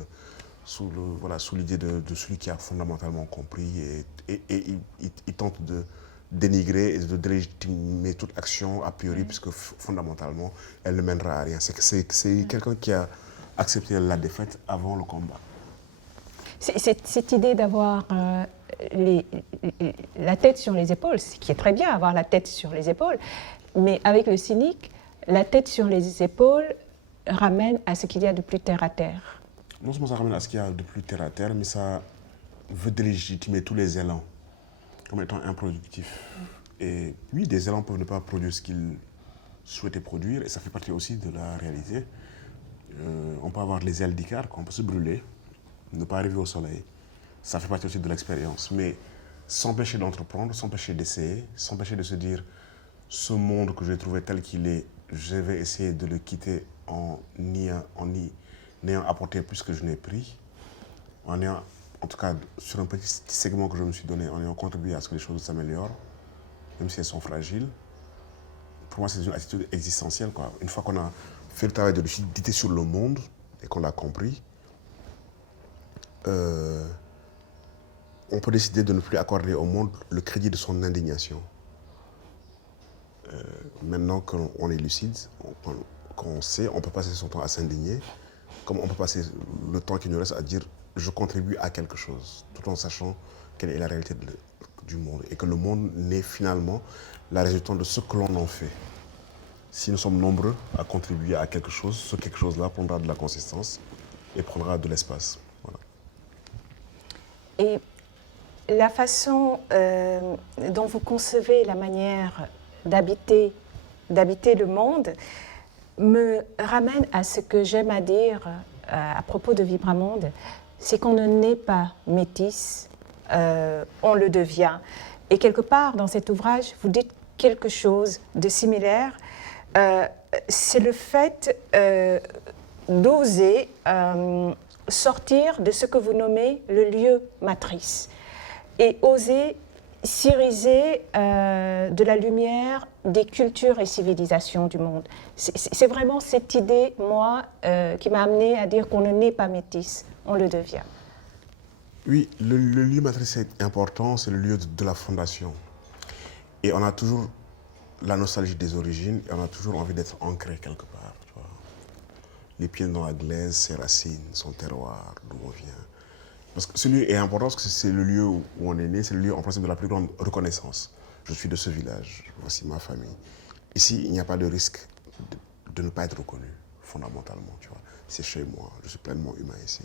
l'idée de celui qui a fondamentalement compris et il tente de dénigrer et de délégitimer toute action a priori puisque fondamentalement elle ne mènera à rien. C'est quelqu'un qui a accepté la défaite avant le combat. Cette idée d'avoir la tête sur les épaules, ce qui est très bien, avoir la tête sur les épaules, mais avec le cynique, la tête sur les épaules ramène à ce qu'il y a de plus terre à terre. Non seulement ça ramène à ce qu'il y a de plus terre à terre, mais ça veut délégitimer tous les élans comme étant improductifs. Et oui, des élans peuvent ne pas produire ce qu'ils souhaitaient produire, et ça fait partie aussi de la réalité. On peut avoir les ailes d'Icare, on peut se brûler, ne pas arriver au soleil. Ça fait partie aussi de l'expérience. Mais s'empêcher d'entreprendre, s'empêcher d'essayer, s'empêcher de se dire ce monde que j'ai trouvé tel qu'il est, je vais essayer de le quitter en n'ayant apporté plus que je n'ai pris, en tout cas sur un petit segment que je me suis donné, en ayant contribué à ce que les choses s'améliorent, même si elles sont fragiles. Pour moi, c'est une attitude existentielle, quoi. Une fois qu'on a fait le travail de lucidité sur le monde et qu'on l'a compris, on peut décider de ne plus accorder au monde le crédit de son indignation. Maintenant qu'on est lucide, qu'on sait, on peut passer son temps à s'indigner, comme on peut passer le temps qui nous reste à dire je contribue à quelque chose, tout en sachant quelle est la réalité du monde et que le monde n'est finalement la résultante de ce que l'on en fait. Si nous sommes nombreux à contribuer à quelque chose, ce quelque chose-là prendra de la consistance et prendra de l'espace. Voilà. Et la façon dont vous concevez la manière d'habiter le monde me ramène à ce que j'aime à dire à propos de Vibramonde, c'est qu'on ne naît pas métis, on le devient. Et quelque part dans cet ouvrage, vous dites quelque chose de similaire, c'est le fait d'oser sortir de ce que vous nommez le lieu matrice et oser s'iriser de la lumière des cultures et civilisations du monde. C'est vraiment cette idée, moi, qui m'a amenée à dire qu'on ne naît pas métis, on le devient. Oui, le lieu matrice est important, c'est le lieu de la fondation. Et on a toujours la nostalgie des origines et on a toujours envie d'être ancré quelque part. Tu vois. Les pieds dans la glaise, ses racines, son terroir, d'où on vient. Parce que ce lieu est important parce que c'est le lieu où on est né, c'est le lieu en principe de la plus grande reconnaissance. Je suis de ce village, voici ma famille. Ici, il n'y a pas de risque de ne pas être reconnu, fondamentalement. Tu vois. C'est chez moi, je suis pleinement humain ici.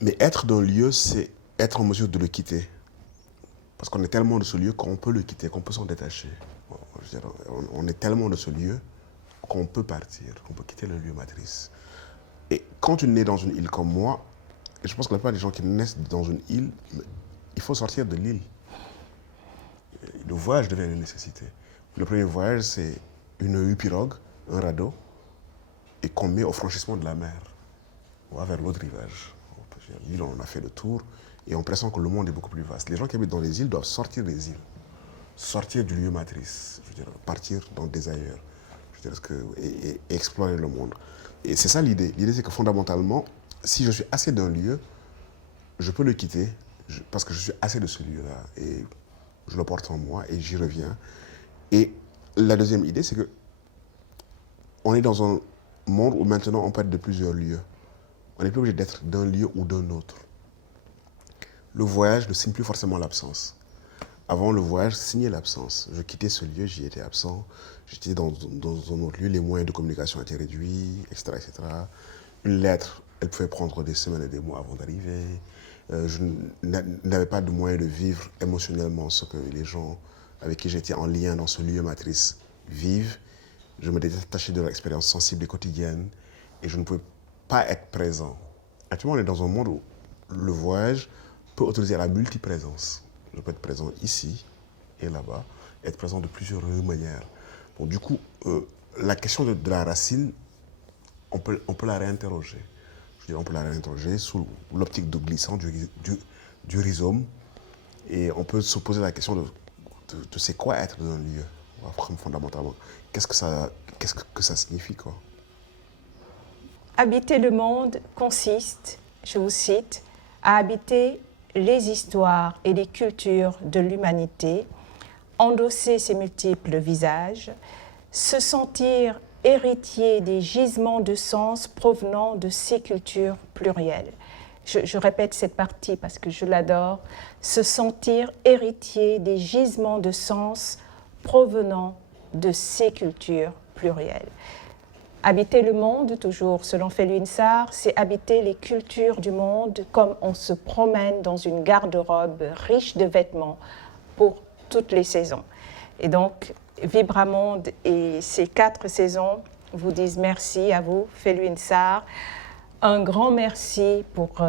Mais être dans le lieu, c'est être en mesure de le quitter. Parce qu'on est tellement de ce lieu qu'on peut le quitter, qu'on peut s'en détacher. Je veux dire, on est tellement de ce lieu qu'on peut partir, qu'on peut quitter le lieu matrice. Et quand tu nais dans une île comme moi, et je pense que la plupart des gens qui naissent dans une île, il faut sortir de l'île. Le voyage devient une nécessité. Le premier voyage, c'est une pirogue, un radeau, et qu'on met au franchissement de la mer. On va vers l'autre rivage. L'île, on en a fait le tour, et on pressent que le monde est beaucoup plus vaste. Les gens qui habitent dans les îles doivent sortir des îles, sortir du lieu matrice, je veux dire, partir dans des ailleurs, je veux dire, et explorer le monde. Et c'est ça l'idée. L'idée, c'est que fondamentalement, si je suis assez d'un lieu, je peux le quitter parce que je suis assez de ce lieu-là et je le porte en moi et j'y reviens. Et la deuxième idée, c'est que on est dans un monde où maintenant on peut être de plusieurs lieux. On n'est plus obligé d'être d'un lieu ou d'un autre. Le voyage ne signe plus forcément l'absence. Avant, le voyage signait l'absence. Je quittais ce lieu, j'y étais absent. J'étais dans un autre lieu, les moyens de communication étaient réduits, etc., etc. Une lettre, elle pouvait prendre des semaines et des mois avant d'arriver. Je n'avais pas de moyens de vivre émotionnellement ce que les gens avec qui j'étais en lien dans ce lieu matrice vivent. Je me détachais de leur expérience sensible et quotidienne et je ne pouvais pas être présent. Actuellement, on est dans un monde où le voyage peut autoriser à la multiprésence. Je peux être présent ici et là-bas, être présent de plusieurs manières. Bon, du coup, la question de la racine, on peut la réinterroger. Je dirais, on peut la réinterroger sous l'optique de glissant du rhizome. Et on peut se poser la question de c'est quoi être dans un lieu, fondamentalement. Qu'est-ce que ça signifie, quoi? Habiter le monde consiste, je vous cite, à habiter les histoires et les cultures de l'humanité, endosser ses multiples visages, se sentir héritier des gisements de sens provenant de ces cultures plurielles. Je répète cette partie parce que je l'adore. Se sentir héritier des gisements de sens provenant de ces cultures plurielles. Habiter le monde, toujours selon Felwine Sarr, c'est habiter les cultures du monde comme on se promène dans une garde-robe riche de vêtements pour toutes les saisons. Et donc, Vibramonde et ces 4 saisons vous disent merci à vous, Felwine Sarr. Un grand merci pour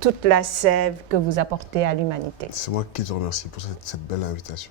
toute la sève que vous apportez à l'humanité. C'est moi qui te remercie pour cette belle invitation.